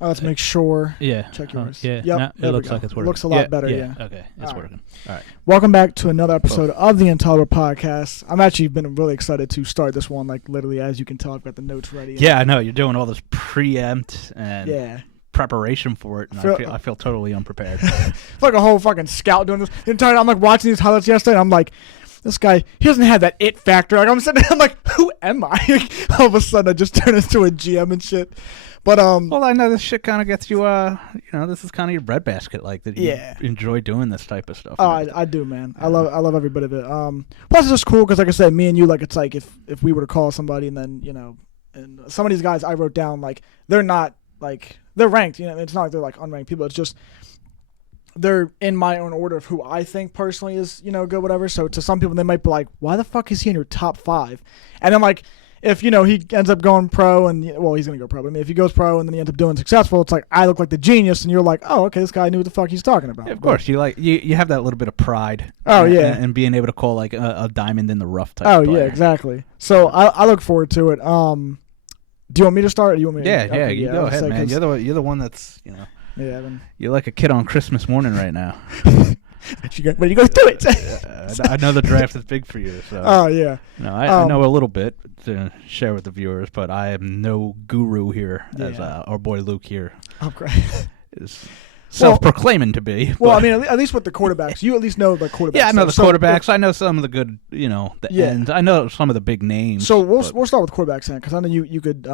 let's make sure. Yeah. Check yours. Yeah. Yep. No, it looks like it's working. Looks a lot better. Yeah. Okay. It's working. All right. Welcome back to another episode of the Intolerable podcast. I'm actually been really excited to start this one. Like literally, as you can tell, I've got the notes ready. Yeah, I know you're doing all this preempt and preparation for it, and I feel totally unprepared. It's like a whole fucking scout doing this. The entire time I'm like watching these highlights yesterday, and I'm like, this guy, he doesn't have that it factor. Like I'm sitting there, I'm like, who am I? All of a sudden, I just turn into a GM and shit. But well, I know this shit kind of gets you. This is kind of your breadbasket, like that. You enjoy doing this type of stuff. Oh, I do, man. I love every bit of it. Plus it's just cool because, like I said, me and you, like it's like if we were to call somebody and then and some of these guys I wrote down, like they're not like they're ranked. It's not like they're like unranked people. It's just they're in my own order of who I think personally is good, whatever. So to some people they might be like, why the fuck is he in your top 5? And then like, if he ends up going pro and he's gonna go pro, but I mean if he goes pro and then he ends up doing successful, it's like I look like the genius and you're like, oh okay, this guy knew what the fuck he's talking about. Yeah, of course, you have that little bit of pride. Oh and being able to call like a diamond in the rough type. Oh player. Yeah, exactly. So I look forward to it. Do you want me to start? Or do you want me? Yeah, you go ahead, man. You're the one that's Yeah. You're like a kid on Christmas morning right now. Ready to go do it. I know the draft is big for you. So. Oh, yeah. No, I know a little bit to share with the viewers, but I am no guru here, as our boy Luke here is self-proclaiming to be. Well, I mean, at least with the quarterbacks. You at least know the quarterbacks. Yeah, I know the quarterbacks. I know some of the good, the ends. I know some of the big names. So we'll start with quarterbacks then, because I know you could,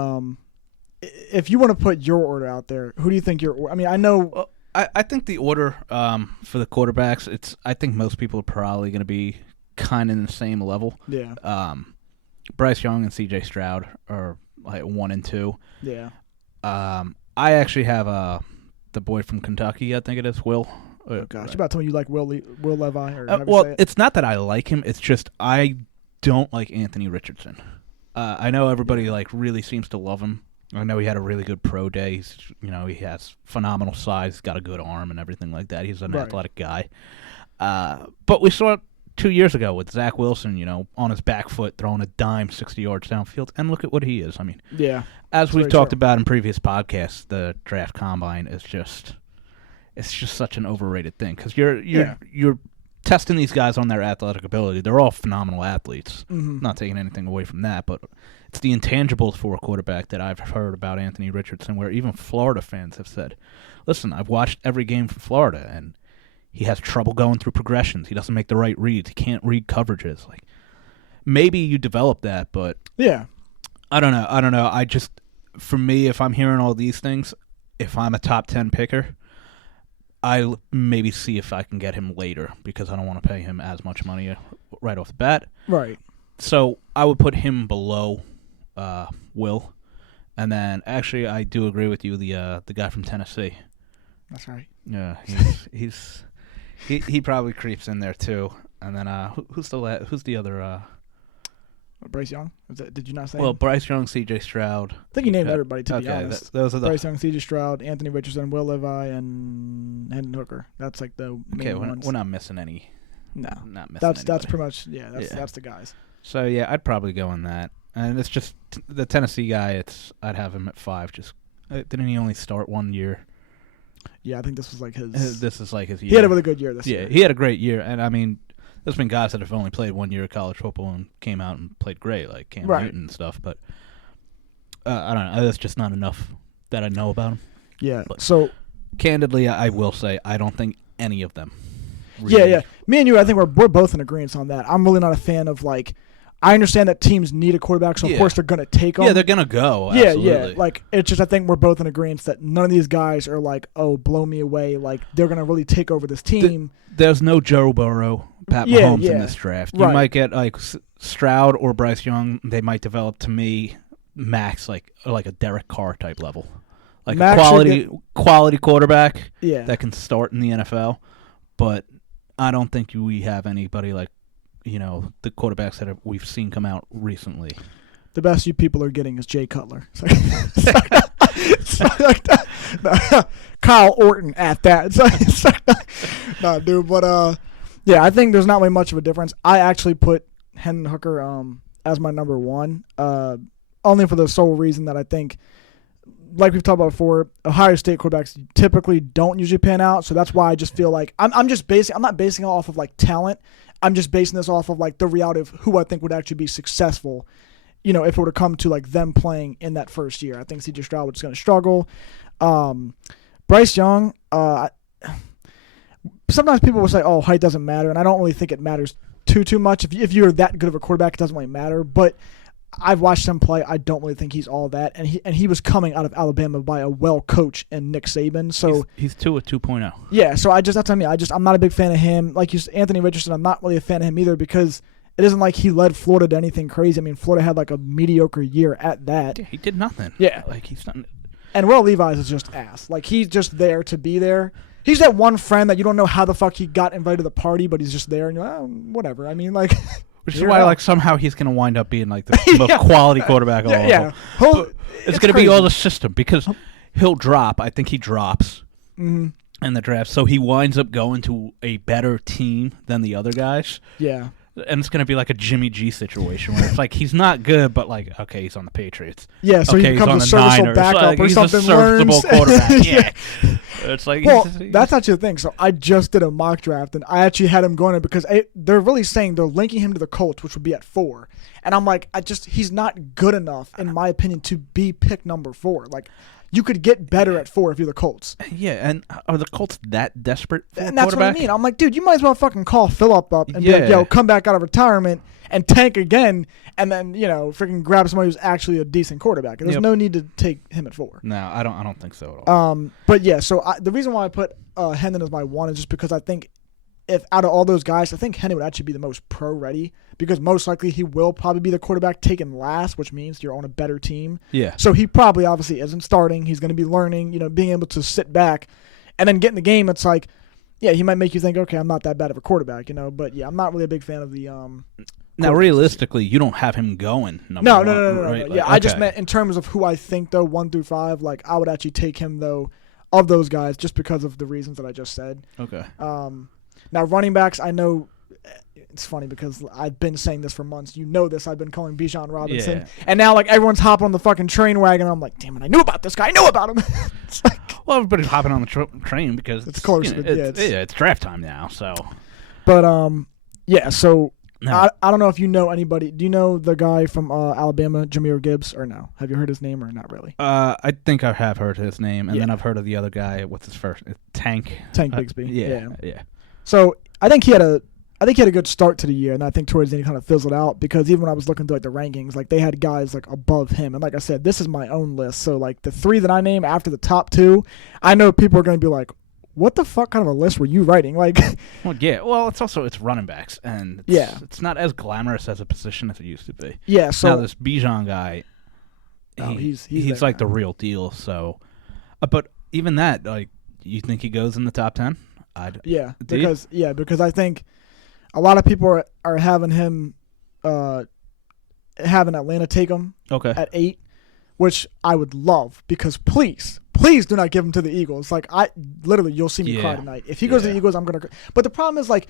if you want to put your order out there, who do you think I mean, I know... Well, I think the order for the quarterbacks, I think most people are probably going to be kind of in the same level. Yeah. Bryce Young and C.J. Stroud are like 1 and 2. Yeah. I actually have the boy from Kentucky, I think it is, Will. Oh, gosh, you about to tell me you like Will Levi? Or well, it's not that I like him. It's just I don't like Anthony Richardson. I know everybody like really seems to love him. I know he had a really good pro day. He has phenomenal size. He's got a good arm and everything like that. He's an athletic guy. But we saw it 2 years ago with Zach Wilson, on his back foot, throwing a dime 60 yards downfield. And look at what he is. I mean, as we've talked about in previous podcasts, the draft combine is just such an overrated thing because you're testing these guys on their athletic ability. They're all phenomenal athletes. Mm-hmm. Not taking anything away from that, but it's the intangibles for a quarterback that I've heard about Anthony Richardson, where even Florida fans have said, listen, I've watched every game for Florida, and he has trouble going through progressions. He doesn't make the right reads. He can't read coverages. Like, maybe you develop that, but I don't know. I just, for me, if I'm hearing all these things, if I'm a top 10 picker, I'll maybe see if I can get him later because I don't want to pay him as much money right off the bat. Right. So I would put him below Will. And then, actually, I do agree with you, the guy from Tennessee. That's right. Yeah, he probably creeps in there, too. And then who's the other... Bryce Young? Did you not say? Well, him? Bryce Young, C.J. Stroud. I think you named everybody, to be honest. Those are the... Bryce Young, C.J. Stroud, Anthony Richardson, Will Levi, and Hendon Hooker. That's like the main ones. We're not missing any. No. Not missing That's anybody. pretty much, that's the guys. So, yeah, I'd probably go on that. And it's just the Tennessee guy, I'd have him at 5. Just didn't he only start 1 year? Yeah, I think this was like his... This is like his year. He had a really good year this year. Yeah, he had a great year. And, I mean... There's been guys that have only played 1 year of college football and came out and played great, like Cam Newton and stuff. But I don't know. That's just not enough that I know about him. Yeah. But so, candidly, I will say I don't think any of them. Really. Yeah. Me and you, I think we're both in agreement on that. I'm really not a fan of like. I understand that teams need a quarterback, so of course they're going to take them. Yeah, they're going to go. Absolutely. Yeah. Like, it's just I think we're both in agreement that none of these guys are like, oh, blow me away. Like, they're going to really take over this team. There's no Joe Burrow, Pat Mahomes in this draft. You might get like Stroud or Bryce Young. They might develop to me max like a Derek Carr type level, like Max a quality quarterback that can start in the NFL. But I don't think we have anybody like the quarterbacks that we've seen come out recently. The best you people are getting is Jay Cutler. It's like that. No, Kyle Orton at that. No, dude, but I think there's not really much of a difference. I actually put Hendon Hooker as my number 1, only for the sole reason that I think like we've talked about before, Ohio State quarterbacks typically don't usually pan out. So that's why I just feel like I'm not basing it off of like talent. I'm just basing this off of like the reality of who I think would actually be successful. If it were to come to like them playing in that first year, I think C.J. Stroud was going to struggle. Bryce Young, sometimes people will say, "Oh, height doesn't matter," and I don't really think it matters too much. If you're that good of a quarterback, it doesn't really matter. But I've watched him play. I don't really think he's all that, and he was coming out of Alabama by a well coach and Nick Saban. So he's Tua 2.0. Yeah, so that's what I mean. I'm not a big fan of him. Like Anthony Richardson, I'm not really a fan of him either because it isn't like he led Florida to anything crazy. I mean, Florida had like a mediocre year at that. Yeah, he did nothing. Yeah, like he's not. And Will Levis is just ass. Like he's just there to be there. He's that one friend that you don't know how the fuck he got invited to the party, but he's just there, and you're like, oh, whatever. I mean, like. Which is why, like, somehow he's going to wind up being like the most quality quarterback of all. Yeah, it's going to be all the system because he'll drop. I think he drops in the draft, so he winds up going to a better team than the other guys. Yeah. And it's going to be like a Jimmy G situation where it's like he's not good, but like, okay, he's on the Patriots. Yeah, so okay, he becomes a serviceable backup or he's something. He's a serviceable quarterback, yeah. It's like that's actually the thing. So I just did a mock draft, and I actually had him going in because they're really saying they're linking him to the Colts, which would be at 4. And I'm like, he's not good enough, in my opinion, to be pick number 4. Like, you could get better at 4 if you're the Colts. Yeah, and are the Colts that desperate for a And that's quarterback? what I mean. I'm like, dude, you might as well fucking call Phillip up and be like, yo, come back out of retirement and tank again, and then, freaking grab somebody who's actually a decent quarterback. And there's no need to take him at 4. No, I don't think so at all. But yeah, so the reason why I put Hendon as my 1 is just because I think if out of all those guys, I think Hendon would actually be the most pro-ready because most likely he will probably be the quarterback taken last, which means you're on a better team. Yeah. So he probably obviously isn't starting. He's going to be learning, being able to sit back and then get in the game. It's like, yeah, he might make you think, okay, I'm not that bad of a quarterback, But yeah, I'm not really a big fan of the. Now, realistically, you don't have him going. No. Right? Yeah, I just meant in terms of who I think though, 1 through 5. Like I would actually take him though, of those guys, just because of the reasons that I just said. Okay. Now running backs, I know. It's funny because I've been saying this for months. This. I've been calling Bijan Robinson. Yeah. And now, like, everyone's hopping on the fucking train wagon. I'm like, damn it, I knew about this guy. I knew about him. It's like, well, everybody's hopping on the train because it's close. It's draft time now, so. But, yeah, so no. I don't know if you know anybody. Do you know the guy from Alabama, Jahmyr Gibbs, or no? Have you heard his name or not really? I think I have heard his name, and then I've heard of the other guy. What's his first? Tank Bigsby. Yeah. So I think he had a good start to the year, and I think towards the end he kind of fizzled out because even when I was looking through like the rankings, like they had guys like above him, and like I said, this is my own list. So like the 3 that I name after the top 2, I know people are going to be like, "What the fuck kind of a list were you writing?" Like, well, yeah, well, it's running backs, and it's not as glamorous as a position as it used to be. Yeah, so now this Bijan guy, he's like the real deal. So, but even that, like, you think he goes in the top 10? Because I think a lot of people are having him, having Atlanta take him at 8, which I would love because please do not give him to the Eagles. Like you'll see me cry tonight. If he goes to the Eagles, I'm gonna. But the problem is like,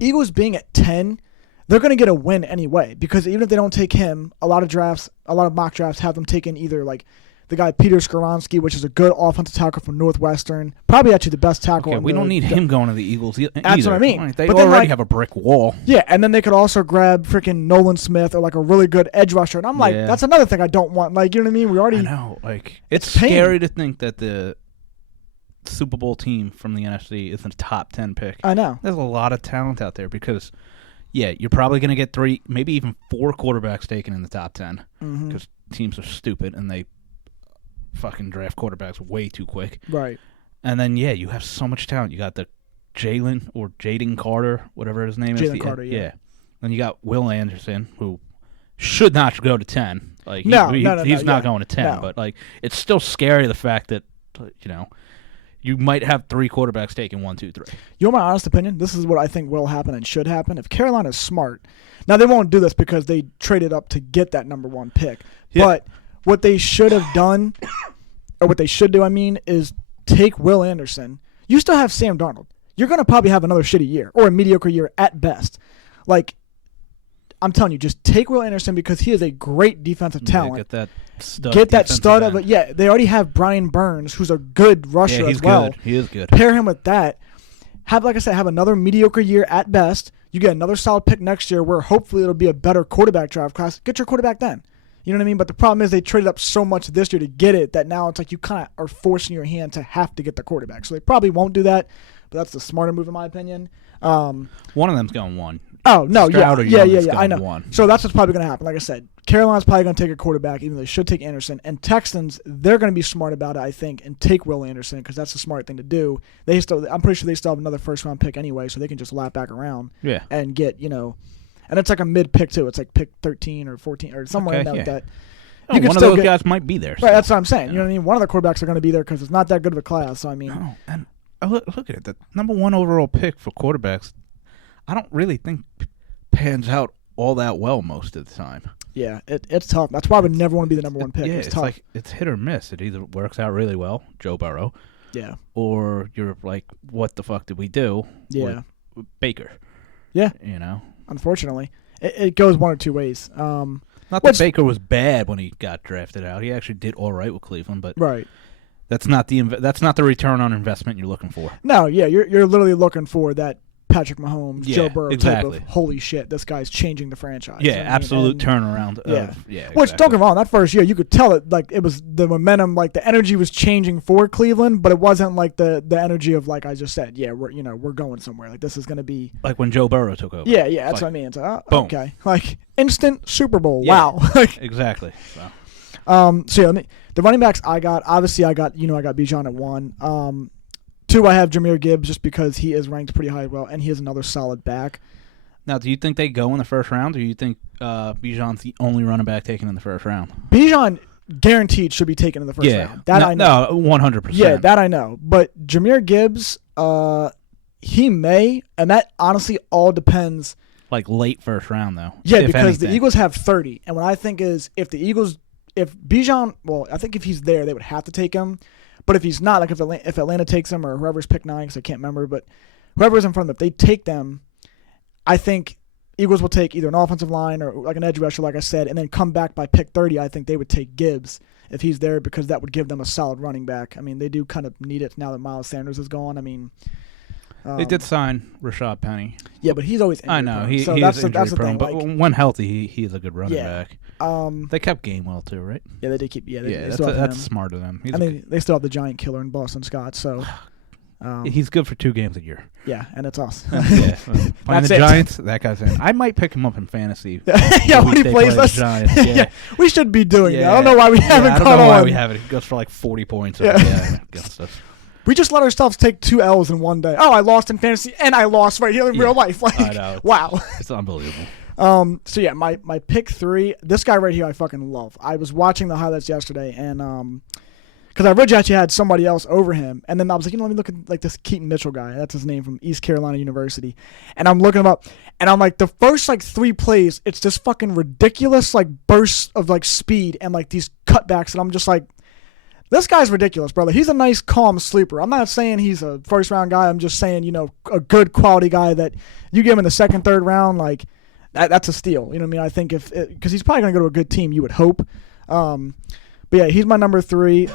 Eagles being at 10, they're gonna get a win anyway because even if they don't take him, a lot of mock drafts have them taking either like the guy Peter Skoronski, which is a good offensive tackle from Northwestern, probably actually the best tackle. Okay, we don't need him going to the Eagles either. That's what I mean. They already have a brick wall. Yeah, and then they could also grab freaking Nolan Smith or like a really good edge rusher, and I'm like, that's another thing I don't want. Like, you know what I mean? We already. I know. Like, it's scary to think that the Super Bowl team from the NFC is a top 10 pick. I know. There's a lot of talent out there because, you're probably going to get 3, maybe even 4 quarterbacks taken in the top 10 because teams are stupid and they fucking draft quarterbacks way too quick. Right. And then, you have so much talent. You got the Jaden Carter, whatever his name is. Jaden Carter, yeah. Then you got Will Anderson, who should not go to 10. Like, he's not going to 10. No. But, like, it's still scary the fact that, you might have 3 quarterbacks taken 1, 2, 3. You know my honest opinion? This is what I think will happen and should happen. If Carolina's smart, now they won't do this because they traded up to get that number 1 pick. Yeah. But what they should have done, or what they should do, is take Will Anderson. You still have Sam Darnold. You're going to probably have another shitty year or a mediocre year at best. Like, I'm telling you, just take Will Anderson because he is a great defensive talent. Get that stud. Get that stud of it. Yeah, they already have Brian Burns, who's a good rusher as well. Good. He is good. Pair him with that. Like I said, have another mediocre year at best. You get another solid pick next year where hopefully it'll be a better quarterback draft class. Get your quarterback then. You know what I mean? But the problem is they traded up so much this year to get it that now it's like you kind of are forcing your hand to have to get the quarterback. So they probably won't do that, but that's the smarter move in my opinion. One of them's going one. Oh, no, Stroud yeah, I know. One. So that's what's probably going to happen. Like I said, Carolina's probably going to take a quarterback, even though they should take Anderson. And Texans, they're going to be smart about it, I think, and take Will Anderson because that's the smart thing to do. I'm pretty sure they still have another first-round pick anyway, so they can just lap back around and get, and it's like a mid-pick too. It's like pick 13 or 14 or somewhere in there like that. Oh, one of those guys might be there. Right, that's what I'm saying. You know what I mean? One of the quarterbacks are going to be there because it's not that good of a class. So, I mean. No, and look at it. The number one overall pick for quarterbacks, I don't really think pans out all that well most of the time. Yeah, it's tough. That's why I would never want to be the number one pick. It's tough. like it's hit or miss. It either works out really well, Joe Burrow, or you're like, what the fuck did we do? Yeah, with Baker. Yeah, unfortunately, it goes one or two ways. Not that Baker was bad when he got drafted out. He actually did all right with Cleveland, but that's not the return on investment you're looking for. No, yeah, you're literally looking for that Patrick Mahomes, Joe Burrow exactly. type of holy shit, this guy's changing the franchise. Yeah, absolute turnaround. Which don't get me wrong, that first year you could tell it like it was the momentum, like the energy was changing for Cleveland, but it wasn't like the energy of like I just said. Yeah, we're going somewhere. Like this is going to be like when Joe Burrow took over. Yeah, that's what I mean. It's okay, like instant Super Bowl. Yeah, wow, exactly. So the running backs I got. Obviously, I got Bijan at 1. 2, I have Jahmyr Gibbs just because he is ranked pretty high as well, and he is another solid back. Now, do you think they go in the first round, or do you think Bijan's the only running back taken in the first round? Bijan guaranteed should be taken in the first round. That I know. No, 100%. Yeah, that I know. But Jahmyr Gibbs, he may, and that honestly all depends. Like late first round, though. Yeah, because the Eagles have 30, and what I think is if Bijan, well, I think if he's there, they would have to take him. But if he's not, like if Atlanta takes him or whoever's pick 9, because I can't remember, but whoever's in front of them, if they take them, I think Eagles will take either an offensive line or like an edge rusher, like I said, and then come back by pick 30. I think they would take Gibbs if he's there because that would give them a solid running back. I mean, they do kind of need it now that Miles Sanders is gone. I mean, they did sign Rashad Penny. Yeah, but he's always injury I know. prone. He that's is injury the prone, thing. but when healthy, he is a good running back. They They kept Gainwell too, right? Yeah, they did keep. Yeah, they that's smart of them. They still have the giant killer in Boston Scott. So he's good for 2 games a year. Yeah, and it's us. Playing the Giants, that guy's in. I might pick him up in fantasy. Yeah, when he plays us. Giants. Yeah, we should be doing that. I don't know why we haven't caught on. I don't know why we haven't. He goes for like 40 points. Against us. We just let ourselves take 2 L's in one day. Oh, I lost in fantasy, and I lost right here in real life. Like, I know. Wow. It's unbelievable. So yeah, my pick 3, this guy right here I fucking love. I was watching the highlights yesterday, and because I originally actually had somebody else over him, and then I was like, let me look at like this Keaton Mitchell guy. That's his name from East Carolina University, and I'm looking him up, and I'm like, the first like 3 plays, it's this fucking ridiculous like burst of like speed and like these cutbacks, and I'm just like, this guy's ridiculous, brother. He's a nice, calm sleeper. I'm not saying he's a first-round guy. I'm just saying, a good quality guy that you give him in the second, third round, like, that's a steal. You know what I mean? I think because he's probably going to go to a good team, you would hope. But, yeah, he's my number 3.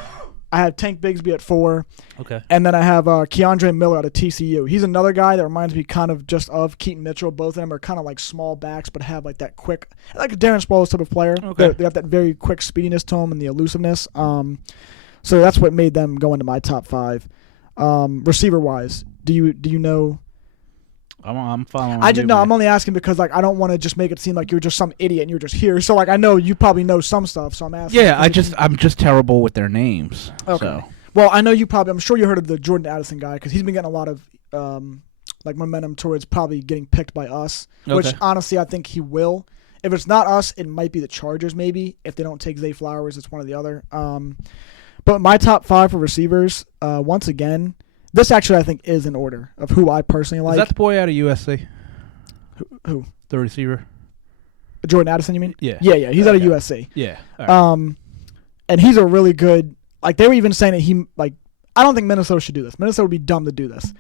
I have Tank Bigsby at 4. Okay. And then I have Keandre Miller out of TCU. He's another guy that reminds me kind of just of Keaton Mitchell. Both of them are kind of like small backs, but have like that quick, like a Darren Sproles type of player. Okay. They have that very quick speediness to them and the elusiveness. So that's what made them go into my top 5. Receiver-wise, do you know? I'm following. I'm only asking because like I don't want to just make it seem like you're just some idiot and you're just here. So like I know you probably know some stuff, so I'm asking. Yeah, I'm just terrible with their names. Okay. So. Well, I know I'm sure you heard of the Jordan Addison guy because he's been getting a lot of like momentum towards probably getting picked by us. Okay. Which honestly I think he will. If it's not us, it might be the Chargers maybe. If they don't take Zay Flowers, it's one or the other. But my top 5 for receivers, once again, this actually I think is in order of who I personally like. Is that the boy out of USC? Who? The receiver? Jordan Addison, you mean? Yeah. Yeah. He's out of USC. Yeah. Right. And he's a really good, like they were even saying that I don't think Minnesota should do this. Minnesota would be dumb to do this.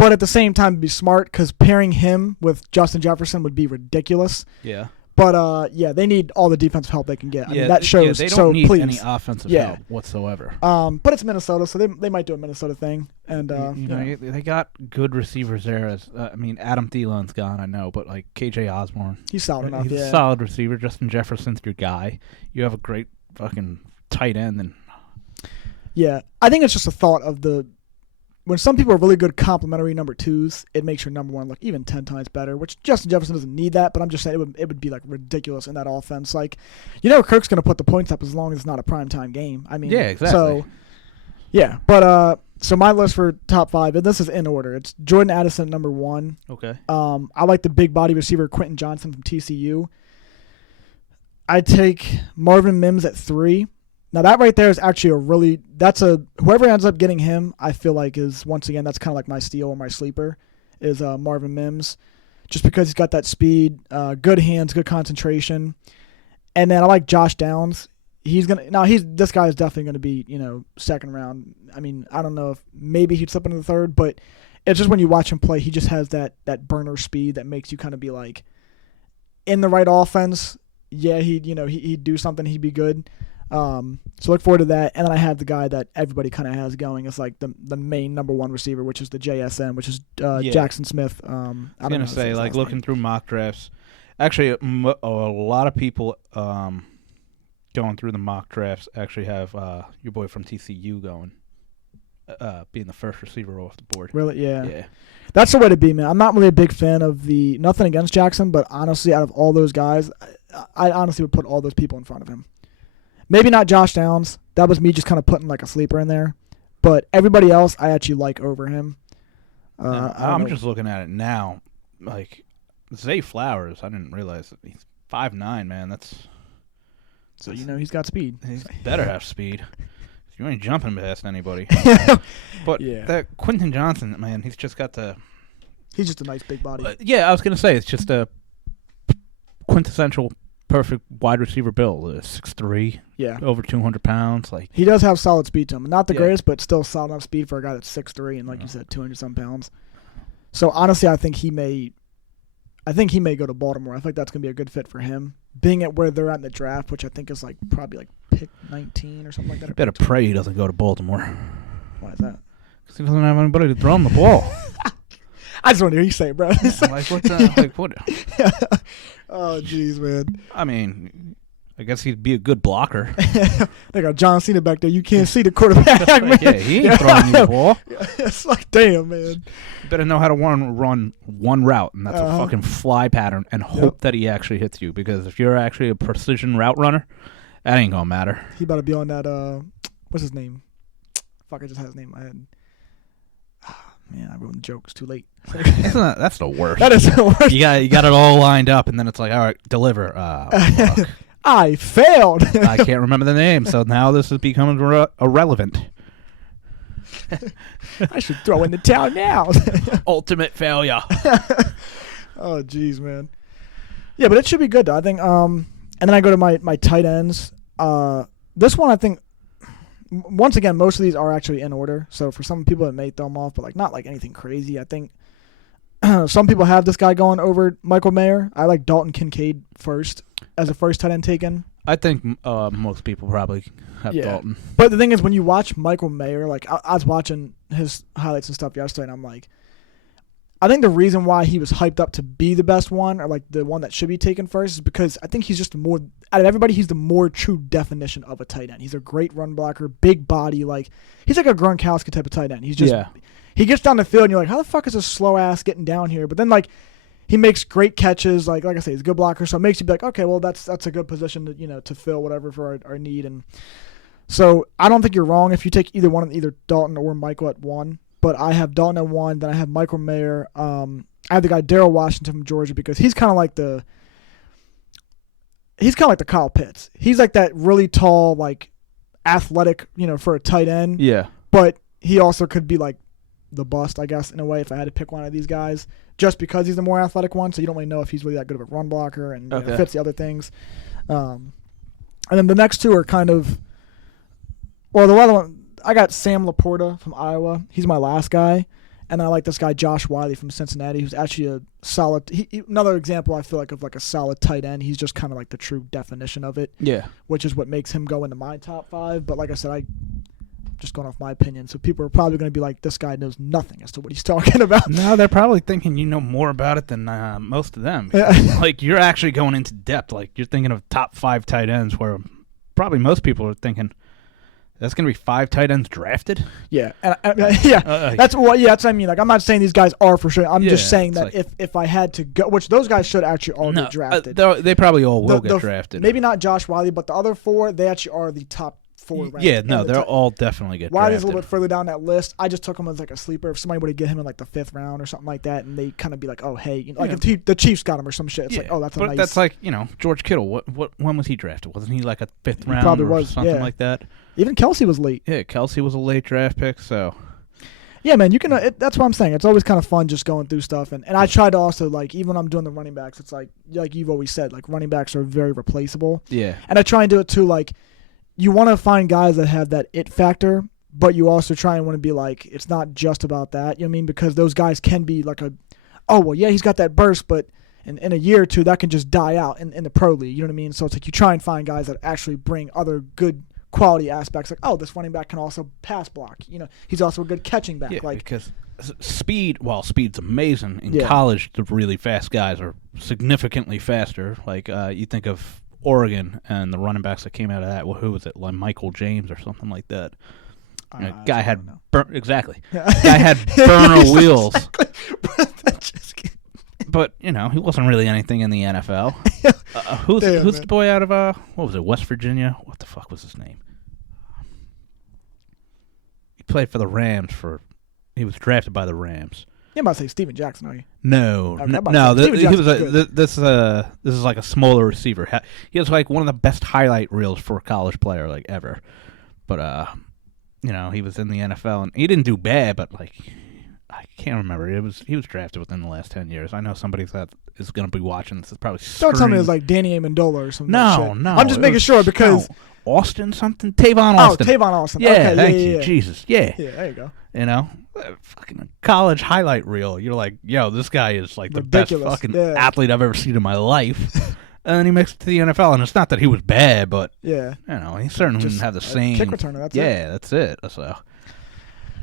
But at the same time, it'd be smart because pairing him with Justin Jefferson would be ridiculous. Yeah. But they need all the defensive help they can get. I mean, that shows. They don't so need please. any offensive help whatsoever. But it's Minnesota, so they might do a Minnesota thing. And they got good receivers there. Adam Thielen's gone, I know, but like KJ Osborne, he's solid enough. He's a solid receiver. Justin Jefferson's your guy. You have a great fucking tight end, and I think it's just a thought of when some people are really good complementary number twos, it makes your number one look even 10 times better, which Justin Jefferson doesn't need that, but I'm just saying it would be like ridiculous in that offense. Like, Kirk's going to put the points up as long as it's not a primetime game. I mean, yeah, exactly. So, yeah, but so my list for top 5, and this is in order. It's Jordan Addison at number 1. Okay. I like the big body receiver Quentin Johnson from TCU. I'd take Marvin Mims at 3. Now, that right there is actually whoever ends up getting him, I feel like is, once again, that's kind of like my steal or my sleeper, is Marvin Mims, just because he's got that speed, good hands, good concentration. And then I like Josh Downs. This guy is definitely going to be, second round. I mean, I don't know if maybe he'd slip into the third, but it's just when you watch him play, he just has that burner speed that makes you kind of be like, in the right offense, he'd do something, he'd be good. So look forward to that. And then I have the guy that everybody kind of has going as like the main number 1 receiver, which is the JSN, which is Jackson Smith. I was going to say, like, looking through mock drafts, actually a lot of people going through the mock drafts actually have your boy from TCU going, being the first receiver off the board. Really? Yeah. Yeah. That's the way to be, man. I'm not really a big fan of nothing against Jackson, but honestly, out of all those guys, I honestly would put all those people in front of him. Maybe not Josh Downs. That was me just kind of putting like a sleeper in there. But everybody else I actually like over him. I'm just looking at it now. Like, Zay Flowers, I didn't realize that he's 5'9", man. So he's got speed. He better have speed. You ain't jumping past anybody. But that Quentin Johnson, man, he's just got He's just a nice big body. I was going to say, it's just a quintessential perfect wide receiver build. 6'3", over 200 pounds. Like, he does have solid speed to him. Not the greatest, but still solid enough speed for a guy that's 6'3" and, like you said, 200-some pounds. So, honestly, I think he may go to Baltimore. I think that's going to be a good fit for him. Being at where they're at in the draft, which I think is probably like pick 19 or something like that. You better pray he doesn't go to Baltimore. Why is that? Because he doesn't have anybody to throw him the ball. I just want to hear you say it, bro. What? Oh, jeez, man. I mean, I guess he'd be a good blocker. They got John Cena back there. You can't see the quarterback. Man. Yeah, he ain't throwing you the ball. It's like, damn, man. You better know how to run one route, and that's a fucking fly pattern, and hope that he actually hits you. Because if you're actually a precision route runner, that ain't gonna matter. He about to be on that. What's his name? Fuck, I just had his name in my head. Man, I ruined the joke. It's too late. That's the worst. That is the worst. You got it all lined up, and then it's like, all right, deliver. Fuck. I failed. I can't remember the name, so now this is becoming irrelevant. I should throw in the towel now. Ultimate failure. Oh, jeez, man. Yeah, but it should be good, though. I think. And then I go to my tight ends. This one, I think. Once again, most of these are actually in order. So for some people, it may throw them off, but not like anything crazy. I think some people have this guy going over Michael Mayer. I like Dalton Kincaid first as a first tight end taken. I think most people probably have Dalton. But the thing is, when you watch Michael Mayer, like I was watching his highlights and stuff yesterday, and I'm like, I think the reason why he was hyped up to be the best one, or like the one that should be taken first, is because I think he's just out of everybody, he's the more true definition of a tight end. He's a great run blocker, big body, like he's like a Gronkowski type of tight end. He's just he gets down the field and you're like, how the fuck is this slow ass getting down here? But then like he makes great catches, like I say, he's a good blocker, so it makes you be like, okay, well that's a good position to to fill whatever for our need. And so I don't think you're wrong if you take either Dalton or Michael at 1. But I have Dalton at 1. Then I have Michael Mayer. I have the guy Darrell Washington from Georgia because he's kind of like the Kyle Pitts. He's like that really tall, like athletic, for a tight end. Yeah. But he also could be like the bust, I guess, in a way, if I had to pick one of these guys, just because he's the more athletic one. So you don't really know if he's really that good of a run blocker and fits the other things. And then the next two are kind of, the other one. I got Sam Laporta from Iowa. He's my last guy. And I like this guy Josh Wiley from Cincinnati, who's actually a solid. Another example I feel like of like a solid tight end. He's just kind of like the true definition of it. Yeah. Which is what makes him go into my top 5. But like I said, just going off my opinion. So people are probably going to be like, this guy knows nothing as to what he's talking about. No, they're probably thinking you know more about it than most of them. Like, you're actually going into depth. Like, you're thinking of top 5 tight ends where probably most people are thinking, that's going to be 5 tight ends drafted? Yeah. That's what I mean. Like, I'm not saying these guys are for sure. I'm just saying that like, if I had to go, which those guys should actually all get drafted. They probably all will get drafted. Maybe not Josh Wiley, but the other 4, they actually are the top 4 ranked. Yeah, no, they'll all definitely get drafted. Wiley's a little bit further down that list. I just took him as like a sleeper. If somebody would have get him in like the 5th round or something like that, and they kind of be like, oh, hey, you know, like if the Chiefs got him or some shit, it's like, oh, that's a nice. But that's like, you know, George Kittle. When was he drafted? Wasn't he like a 5th round probably or was, something like that? Even Kelsey was late. Yeah, Kelsey was a late draft pick, so. Yeah, man, you can. That's what I'm saying. It's always kind of fun just going through stuff, and I try to also like even when I'm doing the running backs, it's like you've always said, like running backs are very replaceable. Yeah. And I try and do it too, like. You want to find guys that have that it factor, but you also try and want to be like, it's not just about that. You know what I mean? Because those guys can be like he's got that burst, but in a year or two, that can just die out in the pro league. You know what I mean? So it's like you try and find guys that actually bring other good quality aspects. Like, this running back can also pass block. You know, he's also a good catching back. Yeah, like because speed's amazing. In college, the really fast guys are significantly faster. Like, you think of Oregon and the running backs that came out of that. Well, who was it? Like Michael James or something like that. Guy had exactly. Guy had burner wheels. But you know, he wasn't really anything in the NFL. Who's the boy out of what was it? West Virginia? What the fuck was his name? He played for the Rams. He was drafted by the Rams. You might say Steven Jackson, are you? No. This is like a smaller receiver. He was like one of the best highlight reels for a college player like ever. But you know, he was in the NFL and he didn't do bad, but like I can't remember. He was drafted within the last 10 years. I know somebody that is going to be watching this is probably. Don't tell me it was like Danny Amendola or something. No. I'm just making sure because Austin something. Tavon Austin. Oh, Tavon Austin. Yeah, okay, thank you, Jesus. Yeah. Yeah, there you go. You know, fucking college highlight reel. You're like, yo, this guy is like ridiculous. The best fucking athlete I've ever seen in my life. And then he makes it to the NFL, and it's not that he was bad, but you know, he certainly didn't have the same kick returner. That's it. Yeah, that's it. So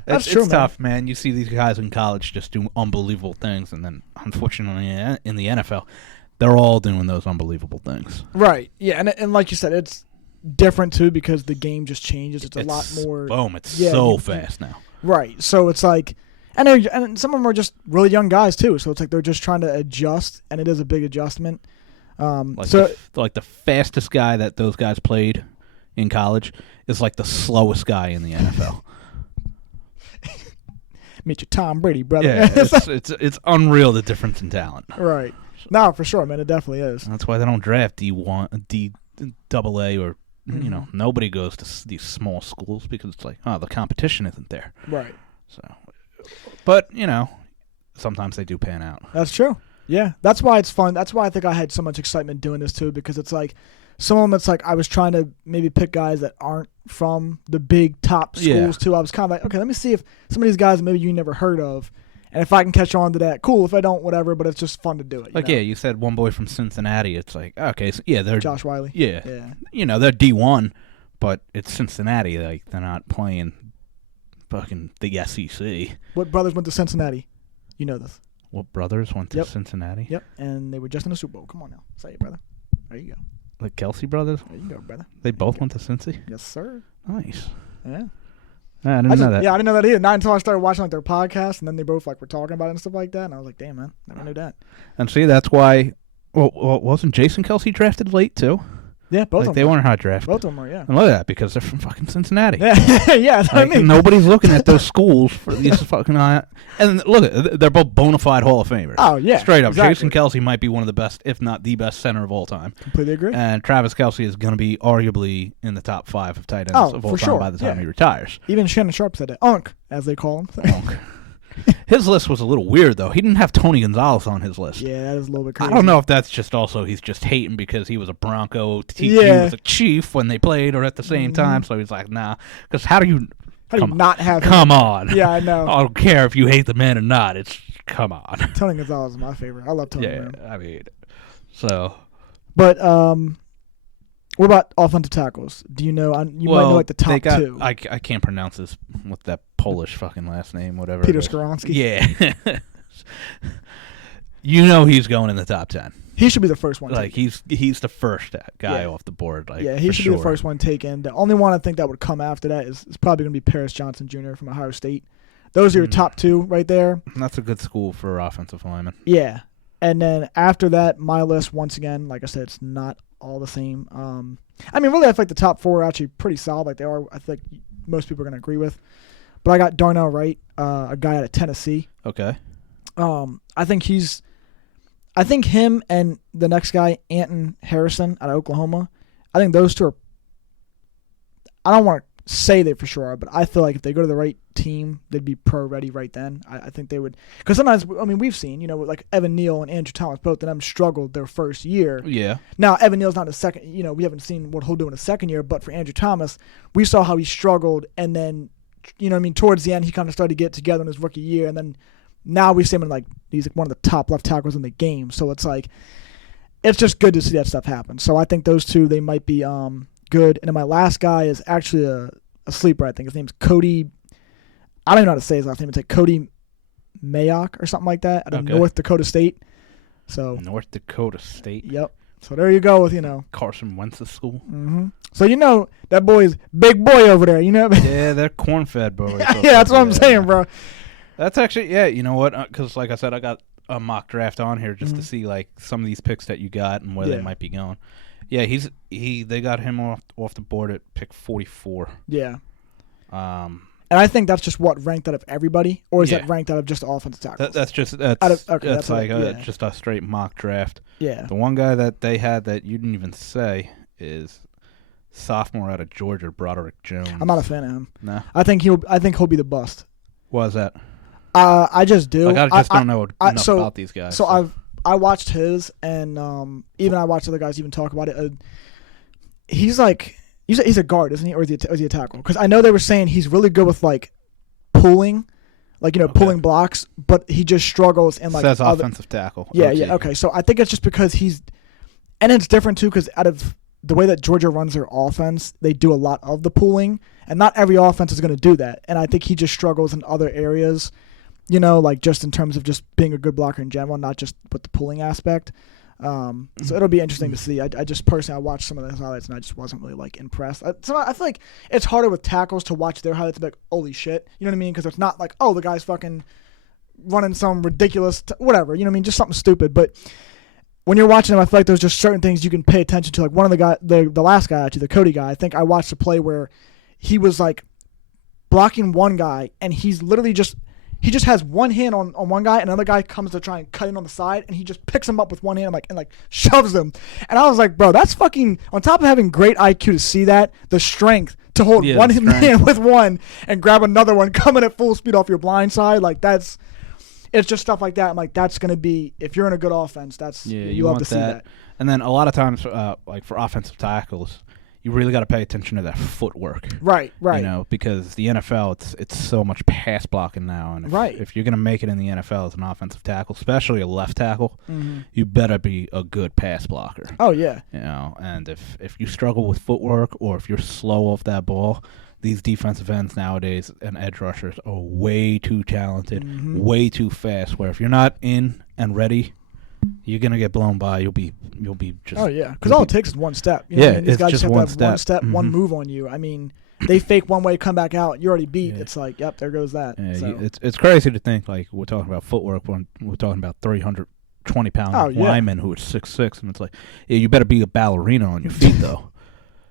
that's true, it's tough, man. You see these guys in college just do unbelievable things, and then unfortunately in the NFL, they're all doing those unbelievable things. Right. Yeah, and like you said, it's different too because the game just changes. It's a lot more. Boom! It's so fast now. Right. So it's like, and some of them are just really young guys too. So it's like they're just trying to adjust, and it is a big adjustment. Like the fastest guy that those guys played in college is like the slowest guy in the NFL. Meet your Tom Brady, brother. Yeah, it's unreal the difference in talent. Right. No, for sure, man. It definitely is. And that's why they don't draft D1, DAA, or you know, nobody goes to these small schools because it's like, the competition isn't there. Right. So, but you know, sometimes they do pan out. That's true. Yeah, that's why it's fun. That's why I think I had so much excitement doing this too, because it's like some of them. It's like I was trying to maybe pick guys that aren't from the big top schools too. I was kind of like, okay, let me see if some of these guys maybe you never heard of, and if I can catch on to that, cool. If I don't, whatever. But it's just fun to do it. Like, you said one boy from Cincinnati. It's like, okay, so they're Josh Wiley. Yeah. You know, they're D1, but it's Cincinnati. Like, they're not playing fucking the SEC. What brothers went to Cincinnati? You know this. What brothers went to Cincinnati? Yep, and they were just in the Super Bowl. Come on now. Say it, brother. There you go. The Kelsey brothers? There you go, brother. They both went to Cincy? Yes, sir. Nice. Yeah. I didn't know that. Yeah, I didn't know that either. Not until I started watching like their podcast, and then they both like were talking about it and stuff like that, and I was like, damn, man, never knew that. And see, that's why, well, wasn't Jason Kelsey drafted late, too? Yeah, both of them. They weren't high drafted. Both of them were, yeah. And look at that, because they're from fucking Cincinnati. Yeah, that's what I mean. Nobody's looking at those schools for these fucking... And look, they're both bona fide Hall of Famers. Oh, yeah. Straight up. Exactly. Jason Kelsey might be one of the best, if not the best center of all time. Completely agree. And Travis Kelsey is going to be arguably in the top 5 of tight ends of all time by the time he retires. Even Shannon Sharp said it. Unk, as they call him. Unk. His list was a little weird, though. He didn't have Tony Gonzalez on his list. Yeah, that is a little bit crazy. I don't know if that's just also he's just hating because he was a Bronco, TQ was a Chief when they played or at the same time. So he's like, nah. Because how do you How do you not have him? Come on. Yeah, I know. I don't care if you hate the man or not. It's come on. Tony Gonzalez is my favorite. I love Tony. Yeah, Man. I mean, so. But what about offensive tackles? Do you know? You might know like the top two. I can't pronounce this with that Polish fucking last name, whatever. Peter Skoronski. Yeah. You know he's going in the top 10. He should be the first one. Like taken. he's the first guy off the board. Like, yeah, he should be the first one taken. The only one I think that would come after that is probably going to be Paris Johnson Jr. from Ohio State. Those are your top two right there. That's a good school for offensive linemen. Yeah, and then after that, my list once again, like I said, it's not all the same. I mean, really, I feel like the top four are actually pretty solid. Like they are. I think most people are going to agree with. But I got Darnell Wright, a guy out of Tennessee. Okay. I think him and the next guy, Anton Harrison out of Oklahoma, I think those two are, I don't want to say they for sure are, but I feel like if they go to the right team, they'd be pro-ready right then. I think they would. Because sometimes, I mean, we've seen, like Evan Neal and Andrew Thomas, both of them struggled their first year. Yeah. Now, Evan Neal's not a second, we haven't seen what he'll do in a second year, but for Andrew Thomas, we saw how he struggled, and then, towards the end, he kind of started to get together in his rookie year, and then now we see him in he's one of the top left tackles in the game. So it's it's just good to see that stuff happen. So I think those two, they might be good. And then my last guy is actually a sleeper, I think. His name's Cody. I don't even know how to say his last name. It's Cody Mayock or something like that out of North Dakota State. So North Dakota State. Yep. So there you go with, Carson Wentz's school. Mm-hmm. So that boy's big boy over there. Yeah, they're corn-fed boys. Yeah, that's what I'm saying, bro. That's actually, you know what? Because like I said, I got a mock draft on here just to see some of these picks that you got and where they might be going. Yeah, they got him off the board at pick 44. Yeah. And I think that's just ranked out of everybody, or is that ranked out of just offensive tackles? That's just a straight mock draft. Yeah. The one guy that they had that you didn't even say is sophomore out of Georgia, Broderick Jones. I'm not a fan of him. No. I think he'll be the bust. Why is that? I just do. I just don't know enough about these guys. So I watched his, and even I watched other guys even talk about it. He's he's a guard, isn't he, or is he a tackle? Because I know they were saying he's really good with pulling, pulling blocks, but he just struggles in says offensive tackle. Yeah, yeah. Okay, so I think it's just because and it's different too because out of the way that Georgia runs their offense, they do a lot of the pulling, and not every offense is going to do that. And I think he just struggles in other areas. Just in terms of just being a good blocker in general, not just with the pulling aspect. So it'll be interesting to see. I just personally, I watched some of those highlights, and I just wasn't really, impressed. So I feel like it's harder with tackles to watch their highlights and be like, holy shit. You know what I mean? Because it's not like, oh, the guy's fucking running some ridiculous whatever. You know what I mean? Just something stupid. But when you're watching them, I feel like there's just certain things you can pay attention to. Like one of the guy, the last guy, actually, the Cody guy, I think I watched a play where he was, blocking one guy, and he's literally he just has one hand on one guy, and another guy comes to try and cut in on the side, and he just picks him up with one hand and shoves him. And I was like, bro, that's fucking, on top of having great IQ to see that, the strength to hold one hand with one and grab another one coming at full speed off your blind side, it's just stuff like that. I'm like, that's going to be, if you're in a good offense, you love to see that. And then a lot of times, for offensive tackles, you really got to pay attention to that footwork. Right. Because the NFL, it's so much pass blocking now. And if you're going to make it in the NFL as an offensive tackle, especially a left tackle, you better be a good pass blocker. Oh, yeah. And if you struggle with footwork or if you're slow off that ball, these defensive ends nowadays and edge rushers are way too talented, way too fast, where if you're not in and ready, you're gonna get blown by. You'll be just. Oh yeah, because all it takes is one step. These guys just have one to have one step, one move on you. I mean, they fake one way, come back out, you're already beat. Yeah. It's like, yep, there goes that. Yeah, so. It's crazy to think we're talking about footwork when we're talking about 320-pound linemen who are 6'6", and it's like, yeah, you better be a ballerina on your feet though,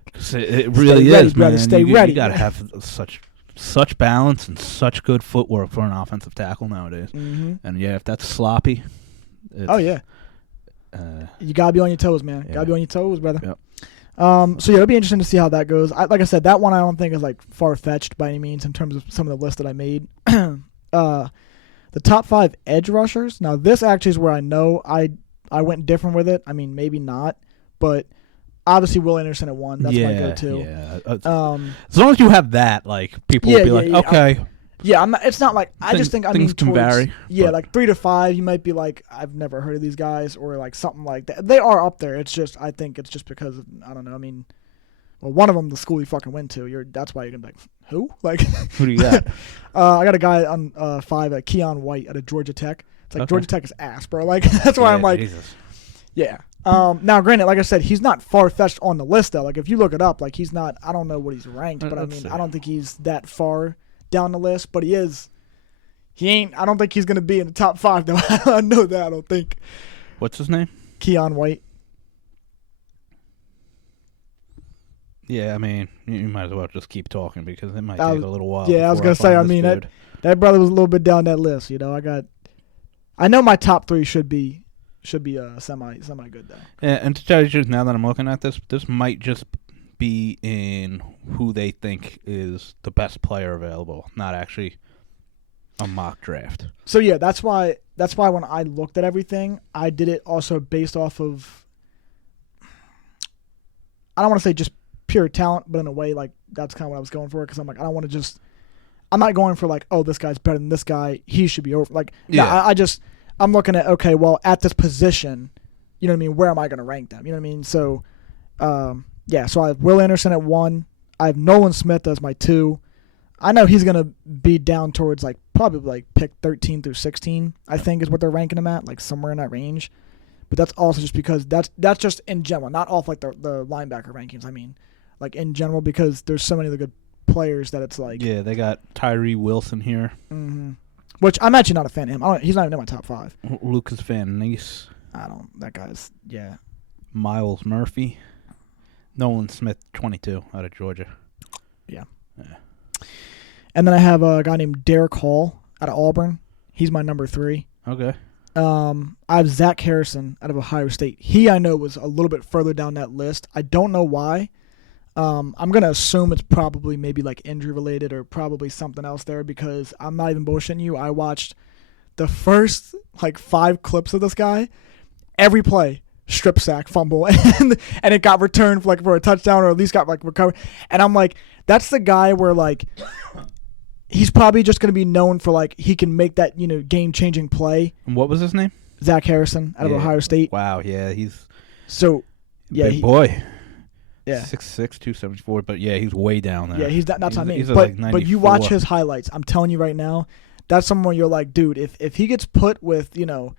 because it really is, man. Stay ready. You gotta have such balance and such good footwork for an offensive tackle nowadays. And if that's sloppy. You gotta be on your toes, man. Gotta be on your toes, brother. Yep. So it'll be interesting to see how that goes. Like I said, that one I don't think is far fetched by any means in terms of some of the lists that I made. The top 5 edge rushers. Now this actually is where I know I went different with it. I mean, maybe not, but obviously Will Anderson at 1. That's my go-to. Yeah. As long as you have that, like people will be like, okay. I'm not, it's not like I just think I mean can vary. Yeah, like 3 to 5, you might be like, I've never heard of these guys, or like something like that. They are up there. It's just I think it's just because I don't know. I mean, well, one of them the school you fucking went to. That's why you're gonna be like, who? Like, who do you got? I got a guy on 5, Keon White out of Georgia Tech. It's like Georgia Tech is ass, bro. Like that's why I'm like, Jesus. Yeah. Now, granted, like I said, he's not far-fetched on the list, though. Like, if you look it up, like, he's not – I don't know what he's ranked, but, I mean, I don't think he's that far down the list. But he is – he ain't – I don't think he's going to be in the top 5, though. I know that, I don't think. What's his name? Keon White. Yeah, I mean, you might as well just keep talking because it might take a little while. Yeah, I was going to say, I mean, that brother was a little bit down that list, you know. I know my top 3 should be semi good though. Yeah, and to tell you the truth, now that I'm looking at this might just be in who they think is the best player available, not actually a mock draft. So yeah, that's why when I looked at everything, I did it also based off of, I don't want to say just pure talent, but in a way like that's kind of what I was going for, because I'm like, I don't want to just, I'm not going for like, oh, this guy's better than this guy, he should be over. Like, yeah, I'm looking at, okay, well, at this position, you know what I mean, where am I going to rank them? You know what I mean? So, so I have Will Anderson at 1. I have Nolan Smith as my 2. I know he's going to be down towards, like, probably, like, pick 13 through 16, I think is what they're ranking him at, like, somewhere in that range. But that's also just because that's just in general, not off, like, the linebacker rankings. I mean, like, in general, because there's so many of the good players that it's like. Yeah, they got Tyree Wilson here. Mm-hmm. Which I'm actually not a fan of him. He's not even in my top 5. Lucas Van Ness. That guy's, yeah. Miles Murphy. Nolan Smith, 22, out of Georgia. Yeah. And then I have a guy named Derek Hall out of Auburn. He's my number 3. Okay. I have Zach Harrison out of Ohio State. He, I know, was a little bit further down that list. I don't know why. I'm going to assume it's probably maybe like injury related or probably something else there, because I'm not even bullshitting you. I watched the first like 5 clips of this guy. Every play, strip sack, fumble, and it got returned for a touchdown, or at least got like recovered. And I'm like, that's the guy where like he's probably just going to be known for like he can make that, you know, game-changing play. And what was his name? Zach Harrison out of Ohio State. Wow, yeah, he's big boy. Yeah, 6'6", 274, but yeah, he's way down there. Yeah, he's that's what I mean. But you watch his highlights. I'm telling you right now, that's someone you're like, dude, if he gets put with, you know,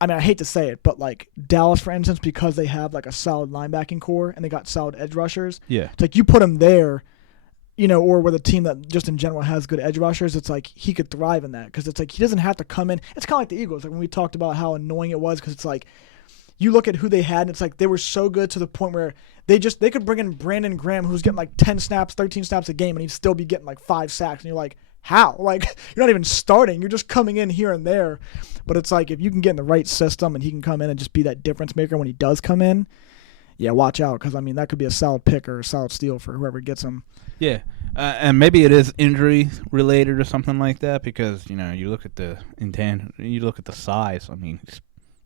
I mean, I hate to say it, but like Dallas, for instance, because they have like a solid linebacking core and they got solid edge rushers. Yeah, it's like you put him there, you know, or with a team that just in general has good edge rushers. It's like he could thrive in that, because it's like he doesn't have to come in. It's kind of like the Eagles, like when we talked about how annoying it was, because it's like, you look at who they had, and it's like they were so good to the point where they could bring in Brandon Graham, who's getting like 10 snaps, 13 snaps a game, and he'd still be getting like 5 sacks. And you're like, how? Like, you're not even starting. You're just coming in here and there. But it's like if you can get in the right system and he can come in and just be that difference maker when he does come in, yeah, watch out, because, I mean, that could be a solid pick or a solid steal for whoever gets him. Yeah, and maybe it is injury related or something like that, because, you know, you look at the size. I mean,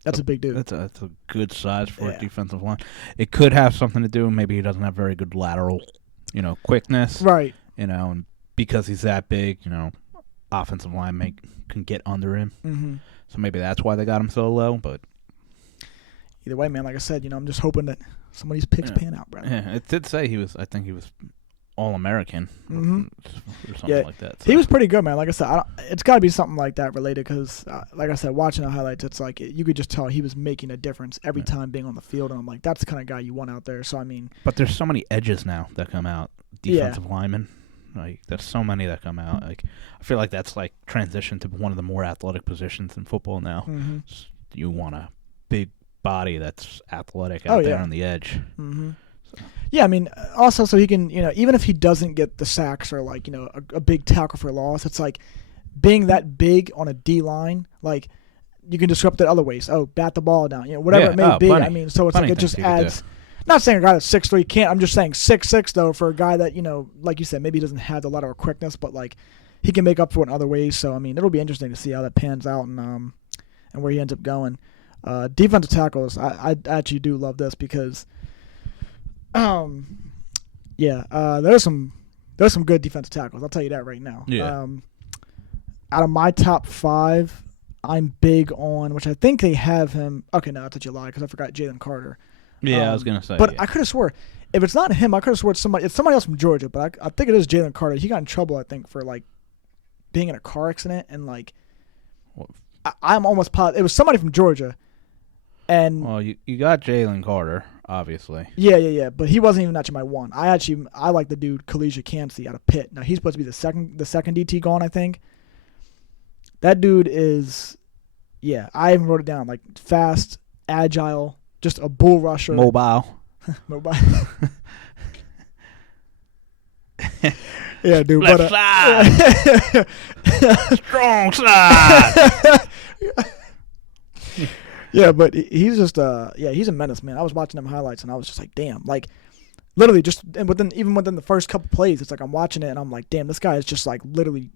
that's a big dude. That's a good size for a defensive line. It could have something to do. Maybe he doesn't have very good lateral, you know, quickness. Right. You know, and because he's that big, you know, offensive line can get under him. Mm-hmm. So maybe that's why they got him so low. But either way, man, like I said, you know, I'm just hoping that some of these picks pan out, bro. Yeah, it did say I think he was All-American or something like that. So. He was pretty good, man. Like I said, it's got to be something like that related, because, like I said, watching the highlights, it's like you could just tell he was making a difference every time being on the field, and I'm like, that's the kind of guy you want out there. So, I mean. But there's so many edges now that come out, defensive linemen. Like, there's so many that come out. Like, I feel like that's like transitioned to one of the more athletic positions in football now. Mm-hmm. You want a big body that's athletic out there on the edge. Mm-hmm. Yeah, I mean, also so he can, you know, even if he doesn't get the sacks or like, you know, a big tackle for loss, it's like being that big on a D line, like you can disrupt it other ways. Oh, bat the ball down, you know, whatever it may be. Plenty. I mean, so it's like it just adds. Not saying a guy that's 6'3" can't. I'm just saying 6'6" though, for a guy that, you know, like you said, maybe he doesn't have a lot of quickness, but like he can make up for it in other ways. So I mean, it'll be interesting to see how that pans out and where he ends up going. Defensive tackles, I actually do love this, because There's some good defensive tackles. I'll tell you that right now. Yeah. Out of my top 5, I'm big on, which I think they have him. Okay, no, that's a lie because I forgot Jalen Carter. Yeah, I was gonna say. But yeah. I could have swore if it's not him, I could have swore it's somebody else from Georgia. But I think it is Jalen Carter. He got in trouble, I think, for like being in a car accident and like. I'm almost positive it was somebody from Georgia. And well, you got Jalen Carter, obviously. Yeah. But he wasn't even actually my one. I like the dude Khalija Cansey out of Pitt. Now he's supposed to be the second DT gone, I think. That dude is, I even wrote it down, like fast, agile, just a bull rusher. Mobile. Yeah, dude. Left side. Strong side. Yeah, but he's just he's a menace, man. I was watching them highlights and I was just like, damn, like literally just and even within the first couple plays, it's like I'm watching it and I'm like, damn, this guy is just like literally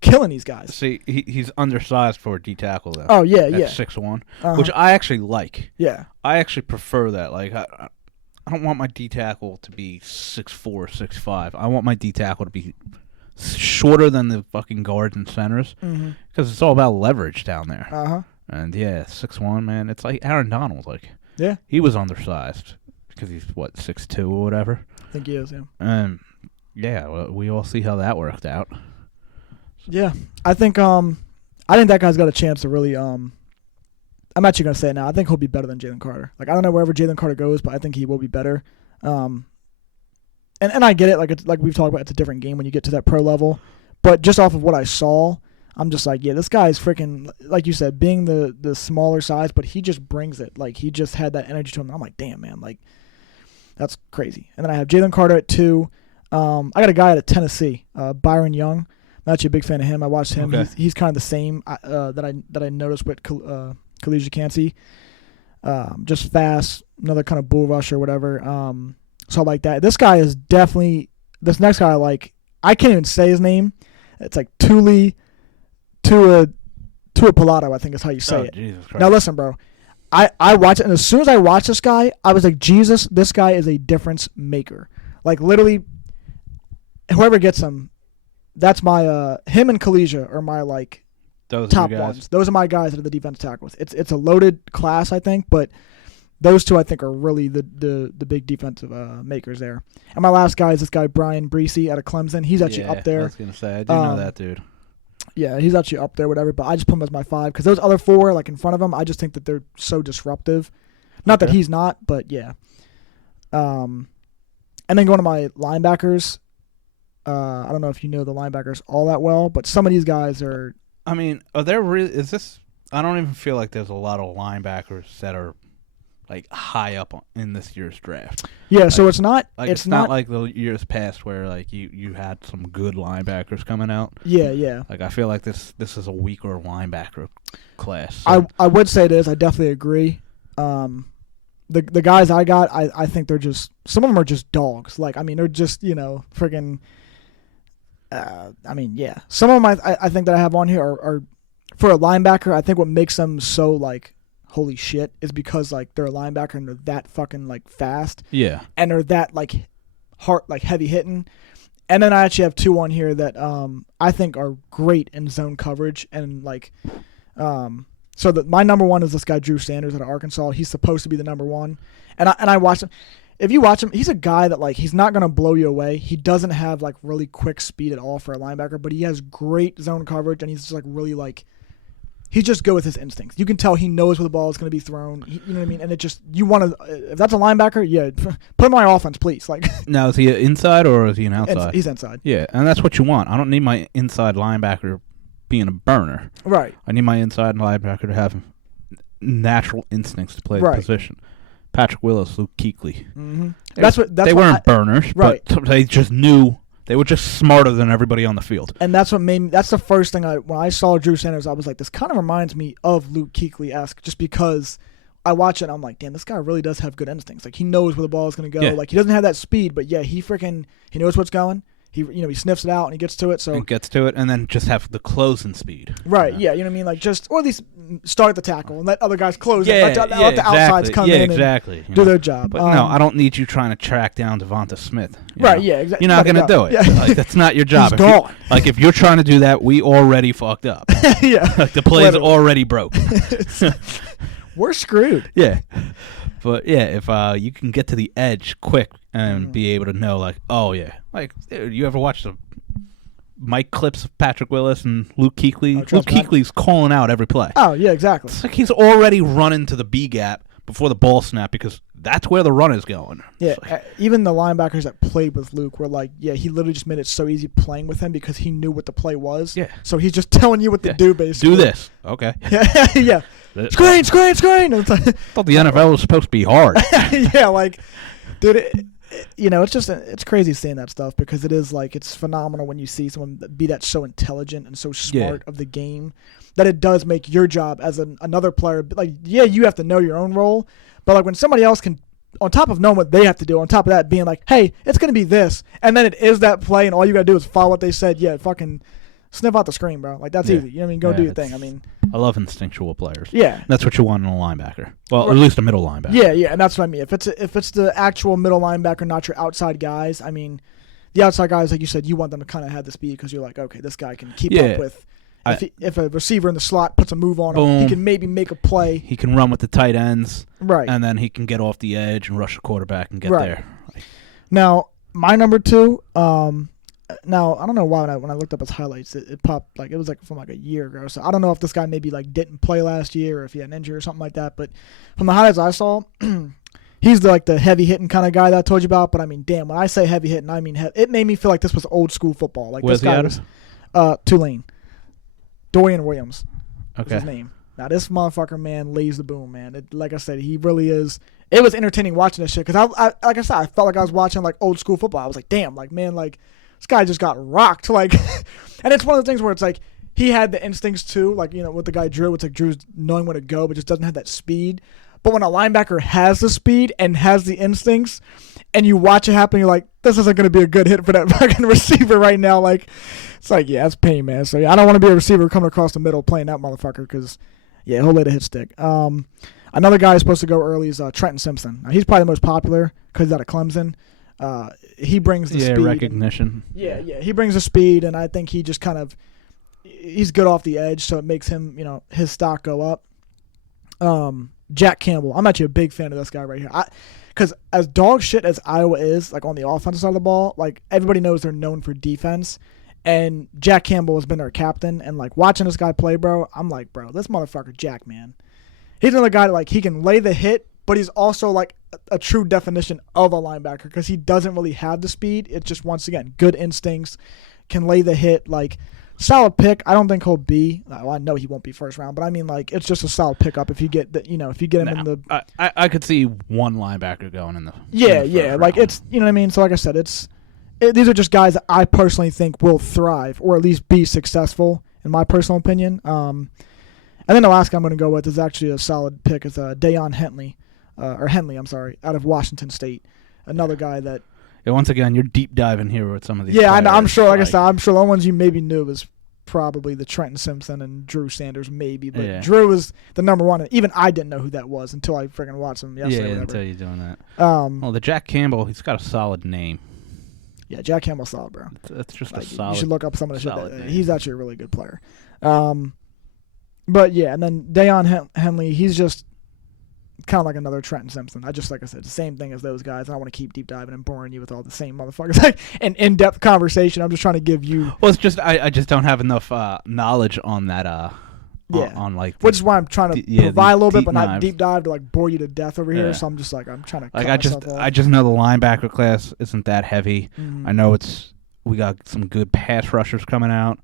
killing these guys. See, he's undersized for a D tackle though. Oh yeah, at yeah. 6'1", which I actually like. Yeah. I actually prefer that. Like I don't want my D tackle to be 6'4", 6'5". I want my D tackle to be shorter than the fucking guards and centers because it's all about leverage down there. And 6'1", man, it's like Aaron Donald. Like, he was undersized because he's what 6'2" or whatever. I think he is. Yeah. And well, we all see how that worked out. Yeah, I think that guy's got a chance to really I'm actually gonna say it now. I think he'll be better than Jalen Carter. Like I don't know wherever Jalen Carter goes, but I think he will be better. And I get it. Like it's like we've talked about, it's a different game when you get to that pro level. But just off of what I saw, I'm just like, this guy is freaking, like you said, being the smaller size, but he just brings it. Like he just had that energy to him. I'm like, damn, man, like that's crazy. And then I have Jalen Carter at 2. I got a guy out of Tennessee, Byron Young. I'm actually a big fan of him. I watched him. Okay. He's kind of the same that I noticed with Khalija Cansey. Just fast, another kind of bull rush or whatever. So I like that. This guy is definitely, this next guy I like, I can't even say his name. It's like Tuli Pilato, I think is how you say it. Jesus Christ. Now listen, bro. I watch it, and as soon as I watch this guy, I was like, Jesus, this guy is a difference maker. Like literally, whoever gets him, that's my him and Khalija are my like Those top ones. Those are my guys that are the defensive tackles. It's a loaded class, I think, but those two I think are really the big defensive makers there. And my last guy is this guy Brian Breesy out of Clemson. He's actually up there. I was gonna say I do know that dude. Yeah, he's actually up there, whatever. But I just put him as my 5 because those other 4, like in front of him, I just think that they're so disruptive. Not that he's not, but yeah. And then going to my linebackers. I don't know if you know the linebackers all that well, but some of these guys are. I mean, are there really? Is this? I don't even feel like there's a lot of linebackers that are like high up in this year's draft. Yeah, like, so it's not. Like it's not like the years past where like you had some good linebackers coming out. Yeah. Like I feel like this is a weaker linebacker class. So. I would say it is. I definitely agree. The guys I got, I think they're just, some of them are just dogs. Like I mean, they're just friggin'. Some of them I think that I have on here are for a linebacker. I think what makes them so like holy shit is because like they're a linebacker and they're that fucking like fast. Yeah. And they're that like heavy hitting. And then I actually have 2 on here that I think are great in zone coverage and like so that my number 1 is this guy Drew Sanders out of Arkansas. He's supposed to be the number 1, and I watched him. If you watch him, he's a guy that like he's not gonna blow you away. He doesn't have like really quick speed at all for a linebacker, but he has great zone coverage and he's just like really like he's just good with his instincts. You can tell he knows where the ball is gonna be thrown. You know what I mean? And it just you want to if that's a linebacker, put him on my offense, please. Like now is he inside or is he an outside? He's inside. Yeah, and that's what you want. I don't need my inside linebacker being a burner. Right. I need my inside linebacker to have natural instincts to play the position. Patrick Willis, Luke Kuechly. Mm-hmm. They weren't burners, right. But they just knew they were just smarter than everybody on the field. And that's what made me. That's the first thing when I saw Drew Sanders, I was like, this kind of reminds me of Luke Kuechly-esque, just because I watch it and I'm like, damn, this guy really does have good instincts. Like he knows where the ball is going to go. Yeah. Like he doesn't have that speed, but yeah, he knows what's going. He sniffs it out and he gets to it. So and gets to it, and then just have the closing speed. Right. Yeah. You know what I mean? Like or at least start the tackle and let other guys close Yeah, it. Let the outsides come in and do their job. But no, I don't need you trying to track down Devonta Smith. Right, yeah, exactly. You're not going to do it. Yeah. Like, that's not your job. He's gone. If you're trying to do that, we already fucked up. Yeah. Like, the play's already broke. We're screwed. Yeah. But, yeah, if you can get to the edge quick and be able to know, like, oh, yeah. Like, dude, you ever watch the Mike clips of Patrick Willis and Luke Kuechly? Luke Kuechly's calling out every play. Oh, yeah, exactly. It's like he's already running to the B gap before the ball snap because that's where the run is going. Yeah, even the linebackers that played with Luke were like, yeah, he literally just made it so easy playing with him because he knew what the play was. Yeah. So he's just telling you what to do, basically. Do this. Okay. Yeah. Screen. I thought the NFL was supposed to be hard. Yeah, like, dude, it's crazy seeing that stuff because it is like it's phenomenal when you see someone be that so intelligent and so smart of the game that it does make your job as another player. Like, yeah, you have to know your own role, but like when somebody else can, on top of knowing what they have to do, on top of that being like, hey, it's going to be this, and then it is that play, and all you got to do is follow what they said. Yeah, fucking sniff out the screen, bro. Like, that's easy. You know what I mean? Go do your thing. I mean, I love instinctual players. Yeah. That's what you want in a linebacker. Well, at least a middle linebacker. Yeah, and that's what I mean. If it's the actual middle linebacker, not your outside guys, I mean, the outside guys, like you said, you want them to kind of have the speed because you're like, okay, this guy can keep up with. If a receiver in the slot puts a move on him, he can maybe make a play. He can run with the tight ends. Right. And then he can get off the edge and rush a quarterback and get there. Now, my number 2, now, I don't know why when I looked up his highlights, it popped, like, it was like from like a year ago. So I don't know if this guy maybe like didn't play last year or if he had an injury or something like that. But from the highlights I saw, he's the heavy hitting kind of guy that I told you about. But I mean, damn, when I say heavy hitting, I mean, it made me feel like this was old school football. Like, where's this guy was Tulane. Dorian Williams was his name. Now, this motherfucker, man, lays the boom, man. Like I said, he really is. It was entertaining watching this shit because, like I said, I felt like I was watching like old school football. I was like, damn, like, man, like, this guy just got rocked. Like, and it's one of the things where it's like he had the instincts too, like, with the guy Drew. It's like Drew's knowing where to go, but just doesn't have that speed. But when a linebacker has the speed and has the instincts, and you watch it happen, you're like, this isn't going to be a good hit for that fucking receiver right now. Like, it's like, yeah, it's pain, man. So yeah, I don't want to be a receiver coming across the middle playing that motherfucker because, yeah, he'll lay the hit stick. Another guy who's supposed to go early is Trenton Simpson. Now, he's probably the most popular because he's out of Clemson. He brings the speed. Recognition. He brings the speed, and I think he just kind of he's good off the edge, so it makes him, his stock go up. Jack Campbell, I'm actually a big fan of this guy right here. Because as dog shit as Iowa is, like on the offensive side of the ball, like everybody knows they're known for defense, and Jack Campbell has been their captain. And like watching this guy play, bro, I'm like, bro, this motherfucker Jack, man, he's another guy that, like, he can lay the hit. But he's also like a true definition of a linebacker because he doesn't really have the speed. It's just, once again, good instincts, can lay the hit. Like, solid pick. I don't think he'll be. Well, I know he won't be first round, but I mean, like, it's just a solid pickup if you get the, if you get him in the. I could see one linebacker going in the. Yeah, in the first like round. it's, you know what I mean. So like I said, these are just guys that I personally think will thrive or at least be successful in my personal opinion. And then the last guy I'm going to go with is actually a solid pick. Is Deion Henley. Henley, out of Washington State. Another guy that... Yeah, once again, you're deep diving here with some of these Yeah, players. I'm sure, like I said, I'm sure the ones you maybe knew was probably the Trenton Simpson and Drew Sanders, maybe. But Drew was the number one. And even I didn't know who that was until I freaking watched him yesterday. Yeah, until you're doing that. Well, the Jack Campbell, he's got a solid name. Yeah, Jack Campbell's solid, bro. That's just like, a solid You should look up some of the shit. He's actually a really good player. But yeah, and then Deion Henley, he's just kind of like another Trenton Simpson. Like I said, the same thing as those guys. I don't want to keep deep diving and boring you with all the same motherfuckers. Like an in-depth conversation. I'm just trying to give you. Well, it's just I just don't have enough knowledge on that. On like. Which is why I'm trying to provide a little bit, but not deep dive to like bore you to death over here. So I'm just like I'm trying to. Like I just know the linebacker class isn't that heavy. Mm-hmm. I know we got some good pass rushers coming out.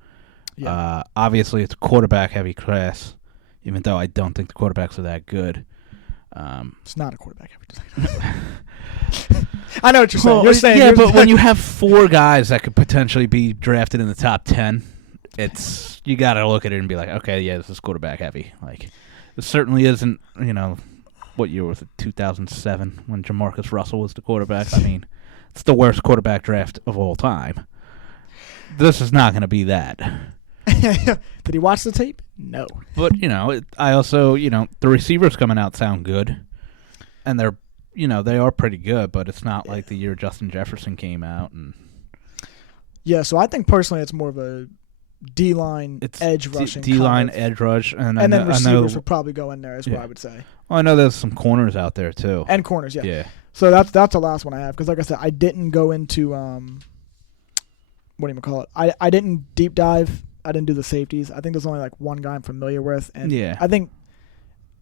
Yeah. Obviously, it's a quarterback-heavy class, even though I don't think the quarterbacks are that good. It's not a quarterback-heavy class. I know what you're saying. Well, you're saying, yeah, but when you have 4 guys that could potentially be drafted in the top 10, you got to look at it and be like, okay, yeah, this is quarterback-heavy. Like, it certainly isn't, what year was it, 2007, when Jamarcus Russell was the quarterback? I mean, it's the worst quarterback draft of all time. This is not going to be that. Did he watch the tape? No. But, I also, the receivers coming out sound good. And they're, they are pretty good, but it's not like the year Justin Jefferson came out. And yeah, so I think personally it's more of a D-line edge rushing. D-line edge rush. And then receivers would probably go in there is what I would say. Well, I know there's some corners out there, too. And corners, yeah. Yeah. So that's the last one I have. Because like I said, I didn't go into, what do you call it? I didn't deep dive. I didn't do the safeties. I think there's only like one guy I'm familiar with. And I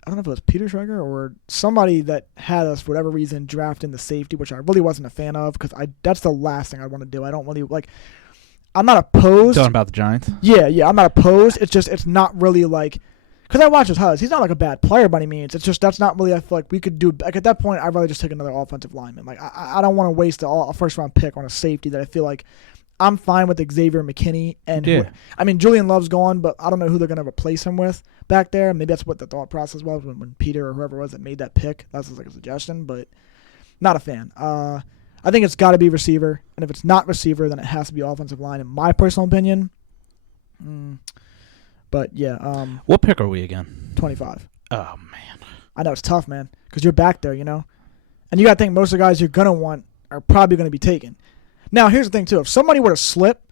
don't know if it was Peter Schrager or somebody that had us, for whatever reason, drafting the safety, which I really wasn't a fan of because that's the last thing I want to do. I don't really, I'm not opposed. Talking about the Giants? Yeah, I'm not opposed. It's just, it's not really like, because I watch his highlights. He's not like a bad player by any means. It's just, that's not really, I feel like we could do, like at that point, I'd rather just take another offensive lineman. Like, I don't want to waste a first round pick on a safety that I feel like I'm fine with Xavier McKinney. And Julian Love's gone, but I don't know who they're going to replace him with back there. Maybe that's what the thought process was when Peter or whoever it was that made that pick. That's just like a suggestion, but not a fan. I think it's got to be receiver, and if it's not receiver, then it has to be offensive line, in my personal opinion. But yeah. What pick are we again? 25. Oh, man. I know it's tough, man, because you're back there, and you got to think most of the guys you're going to want are probably going to be taken. Now, here's the thing, too. If somebody were to slip,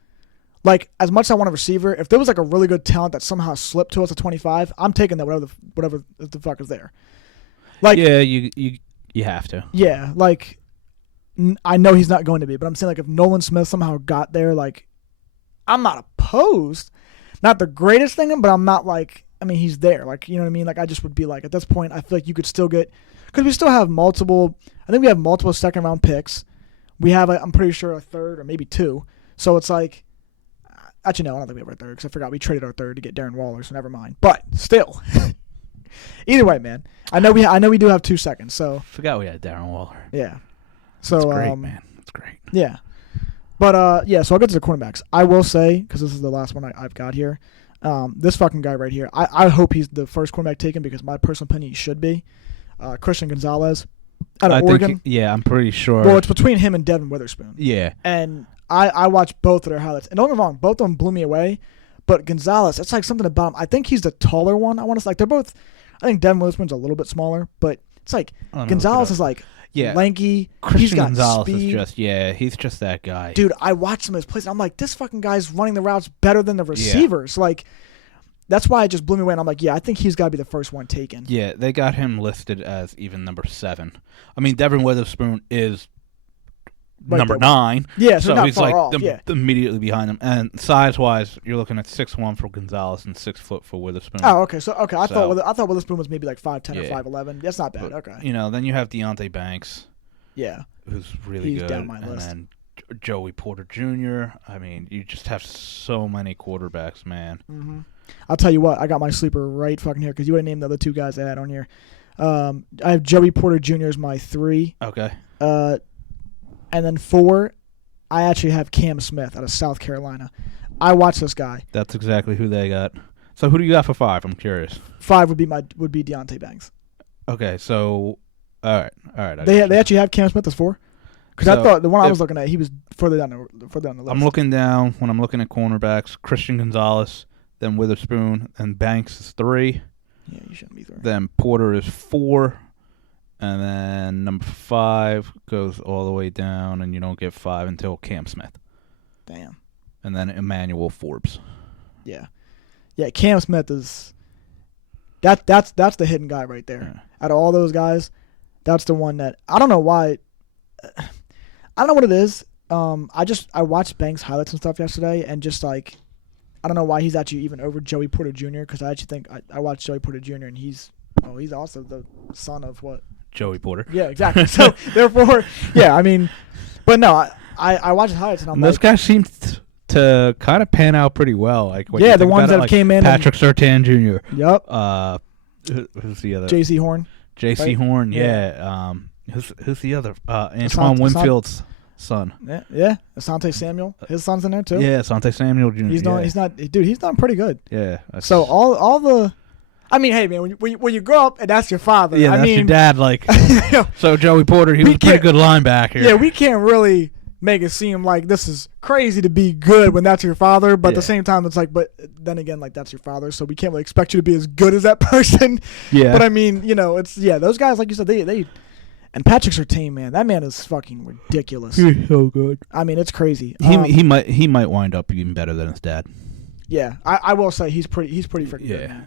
like, as much as I want a receiver, if there was, like, a really good talent that somehow slipped to us at 25, I'm taking that whatever the fuck is there. Like, yeah, you have to. Yeah, like, I know he's not going to be, but I'm saying, like, if Nolan Smith somehow got there, like, I'm not opposed. Not the greatest thing, but I'm not, like, he's there. Like, you know what I mean? Like, I just would be, like, at this point, I feel like you could still get, because we still have multiple second-round picks. We have, I'm pretty sure, a third or maybe two. So it's like, actually, no, I don't think we have our third because I forgot we traded our third to get Darren Waller, so never mind. But still, either way, man, I know we do have 2 seconds. So forgot we had Darren Waller. Yeah. So that's great, man. That's great. Yeah. But so I'll get to the cornerbacks. I will say, because this is the last one I've got here, this fucking guy right here. I hope he's the first cornerback taken because my personal opinion he should be. Christian Gonzalez. Out of Oregon. I'm pretty sure. Well, it's between him and Devin Witherspoon. Yeah. And I watched both of their highlights. And don't get me wrong, both of them blew me away. But Gonzalez, it's like something about him. I think he's the taller one. I want to say, like, they're both, I think Devin Witherspoon's a little bit smaller. But it's like, Gonzalez is like lanky. Christian he's got Gonzalez speed. He's just that guy. Dude, I watched some of his plays. And I'm like, this fucking guy's running the routes better than the receivers. Yeah. Like, that's why it just blew me away. And I'm like, I think he's got to be the first one taken. Yeah, they got him listed as even number 7. Devin Witherspoon is number 9. Yeah, so not he's far like off. Immediately behind him. And size-wise, you're looking at 6'1" for Gonzalez and 6 foot for Witherspoon. Oh, okay. I thought Witherspoon was maybe like 5'10" or 5'11". That's not bad. Okay. Then you have Deonte Banks. Yeah. Who's really he's good. Down my list. And then Joey Porter Jr. You just have so many quarterbacks, man. Mm-hmm. I'll tell you what, I got my sleeper right fucking here because you would have named the other 2 guys I had on here. I have Joey Porter Jr. as my 3. Okay. And then 4, I actually have Cam Smith out of South Carolina. I watched this guy. That's exactly who they got. So who do you got for 5? I'm curious. 5 would be Deonte Banks. Okay, so all right. They actually have Cam Smith as 4. Because I thought the one I was looking at, he was further down the list. I'm looking down when I'm looking at cornerbacks. Christian Gonzalez, then Witherspoon, and Banks is 3. Yeah, you shouldn't be 3. Then Porter is 4, and then number 5 goes all the way down, and you don't get 5 until Cam Smith. Damn. And then Emmanuel Forbes. Yeah. Cam Smith is that's the hidden guy right there. Yeah. Out of all those guys, that's the one that I don't know why. I don't know what it is. I watched Banks' highlights and stuff yesterday, and just like, I don't know why he's actually even over Joey Porter Jr. Because I actually think I watched Joey Porter Jr. and he's also the son of what? Joey Porter. Yeah, exactly. So therefore, but no, I watched the highlights and I'm those like, guys seem to kind of pan out pretty well. Like the ones that came in. Patrick Surtain Jr. Yep. Who's the other? J.C. Horn. J.C. Horn. Yeah. Who's the other? Antoine Winfield's son. Yeah. Asante Samuel. His son's in there too. Yeah, Asante Samuel Jr. He's done pretty good. Yeah. So all the, hey man, when you grow up and that's your father. Yeah, that's your dad. Like, so Joey Porter, he was a pretty good linebacker. Yeah, we can't really make it seem like this is crazy to be good when that's your father, but at the Yeah. same time, it's like, but then again, like that's your father, so we can't really expect you to be as good as that person. Yeah. But I mean, it's those guys, like you said, they and Patrick Surtain, man, that man is fucking ridiculous. He's so good. I mean, it's crazy. He might wind up even better than his dad. Yeah, I will say he's pretty freaking good. Yeah. Man.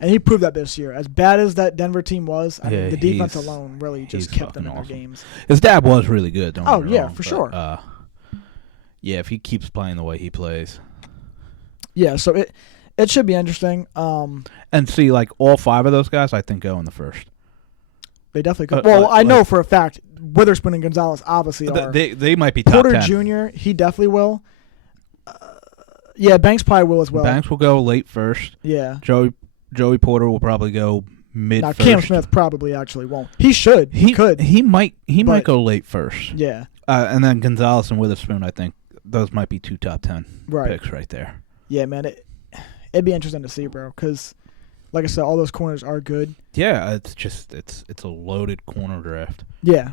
And he proved that this year. As bad as that Denver team was, I mean, Yeah, the defense he's- alone really just he's kept them in fucking their awesome. games. His dad was really good. Don't Oh, get me yeah, wrong, for but, sure. Yeah, if he keeps playing the way he plays. Yeah, so it should be interesting. And see, like, all 5 of those guys, I think, go in the first. They definitely could. Like- I know for a fact Witherspoon and Gonzalez obviously are. They might be top Porter 10. Jr., he definitely will. Yeah, Banks probably will as well. Banks will go late first. Yeah. Joey Porter will probably go mid Now first. Cam Smith probably actually won't. He should. He could. He might But- go late first. Yeah. And then Gonzalez and Witherspoon, I think those might be 2 top 10 Right. picks right there. Yeah, man. It'd be interesting to see, bro, because, like I said, all those corners are good. Yeah, it's a loaded corner draft. Yeah,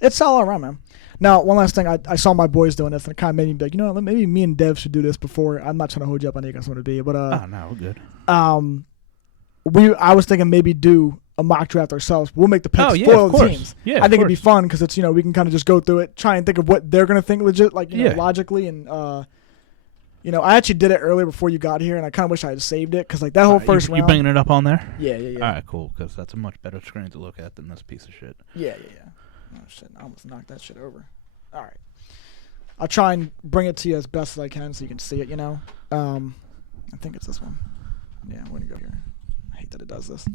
it's all around, man. Now, one last thing, I saw my boys doing this, and it kind of made me be like, maybe me and Dev should do this before. I'm not trying to hold you up on you guys want to be, but No, we're good. I was thinking maybe do a mock draft ourselves. We'll make the picks Oh, yeah, for all of the course. teams. Yeah, I think of it'd be course. fun because it's we can kind of just go through it, try and think of what they're gonna think legit, like Yeah. logically, and I actually did it earlier before you got here, and I kind of wish I had saved it because like that whole first you round. bringing it up on there? Yeah. All right, cool, because that's a much better screen to look at than this piece of shit. Yeah. Oh shit! I almost knocked that shit over. All right. I'll try and bring it to you as best as I can so you can see it. I think it's this one. Yeah, I'm gonna go here. I hate that it does this.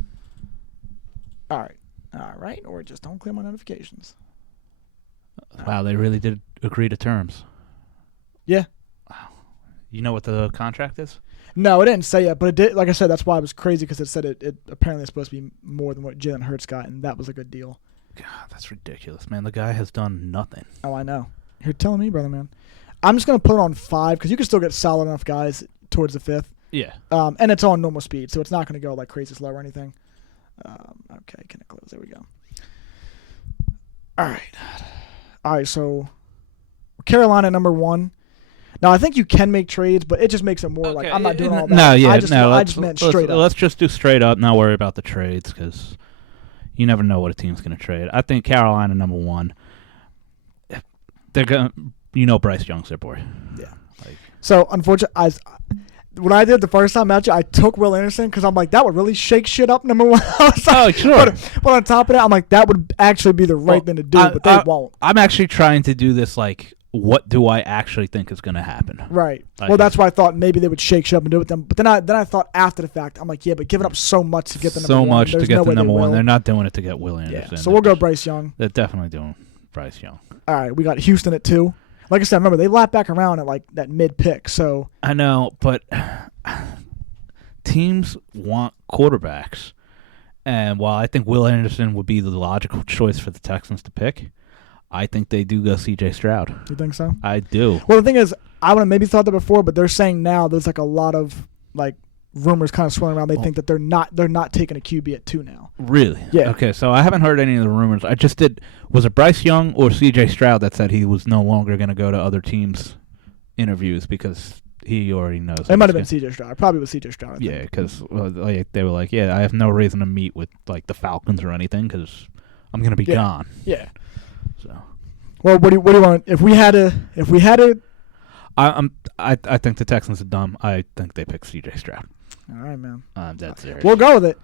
All right. Or just don't clear my notifications. Wow, they really did agree to terms. Yeah. Wow. You know what the contract is? No, it didn't say it, but it did. Like I said, that's why it was crazy because it said it apparently is supposed to be more than what Jalen Hurts got, and that was a good deal. God, that's ridiculous, man. The guy has done nothing. Oh, I know. You're telling me, brother, man. I'm just gonna put it on 5 because you can still get solid enough guys towards the 5th. Yeah. And it's on normal speed, so it's not gonna go like crazy slow or anything. Okay, can it close? There we go. All right. So Carolina number 1. Now I think you can make trades, but it just makes it more like I'm not doing all that. No, yeah, I just let's meant straight up. Let's just do straight up. Not worry about the trades because you never know what a team's going to trade. I think Carolina number 1. They're going. Bryce Young's their boy. Yeah. Like, So unfortunately, when I did the first time match, I took Will Anderson because I'm like that would really shake shit up. Number 1. I was like, sure. But on top of that, I'm like that would actually be the right thing to do, but they won't. I'm actually trying to do this like, what do I actually think is going to happen? Right. Like, Well, that's why I thought maybe they would shake shit up and do it with them. But then I thought after the fact, I'm like, yeah, but giving up so much to get the number 1. So much to there's get no the way they number 1. will. They're not doing it to get Will Anderson. Yeah. So we'll go Bryce Young. They're definitely doing Bryce Young. All right, we got Houston at 2. Like I said, remember they lap back around at like that mid pick. So I know, but teams want quarterbacks, and while I think Will Anderson would be the logical choice for the Texans to pick, I think they do go C.J. Stroud. you think so? I do. Well, the thing is, I would have maybe thought that before, but they're saying now there's like a lot of like rumors kind of swirling around. They think that they're not taking a QB at 2 now. Really? Yeah. Okay, so I haven't heard any of the rumors. I just did. Was it Bryce Young or C.J. Stroud that said he was no longer going to go to other teams' interviews because he already knows? It might have been C.J. Stroud. It probably was C.J. Stroud. I think. Yeah, because they were like, yeah, I have no reason to meet with like the Falcons or anything because I'm going to be gone. Yeah. So. Well, what do you want? If we had to. I think the Texans are dumb. I think they pick C.J. Stroud. All right, man. That's serious. We'll go with it.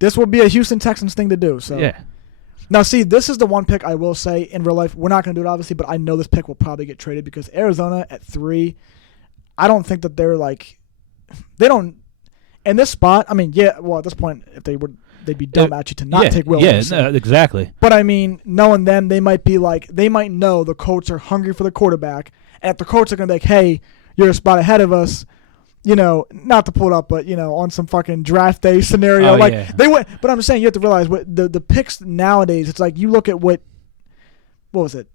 This will be a Houston Texans thing to do. So yeah. Now, see, this is the one pick I will say in real life. We're not going to do it, obviously, but I know this pick will probably get traded because Arizona at 3, I don't think that they're like – they don't – in this spot, I mean, yeah, well, at this point, if they would, they'd be dumb actually to not take Will Anderson. Yeah, exactly. But, I mean, knowing them, they might be like – they might know the Colts are hungry for the quarterback. And if the Colts are going to be like, hey, you're a spot ahead of us – not to pull it up, but, on some fucking draft day scenario. They went, but I'm saying you have to realize what the picks nowadays, it's like you look at what was it?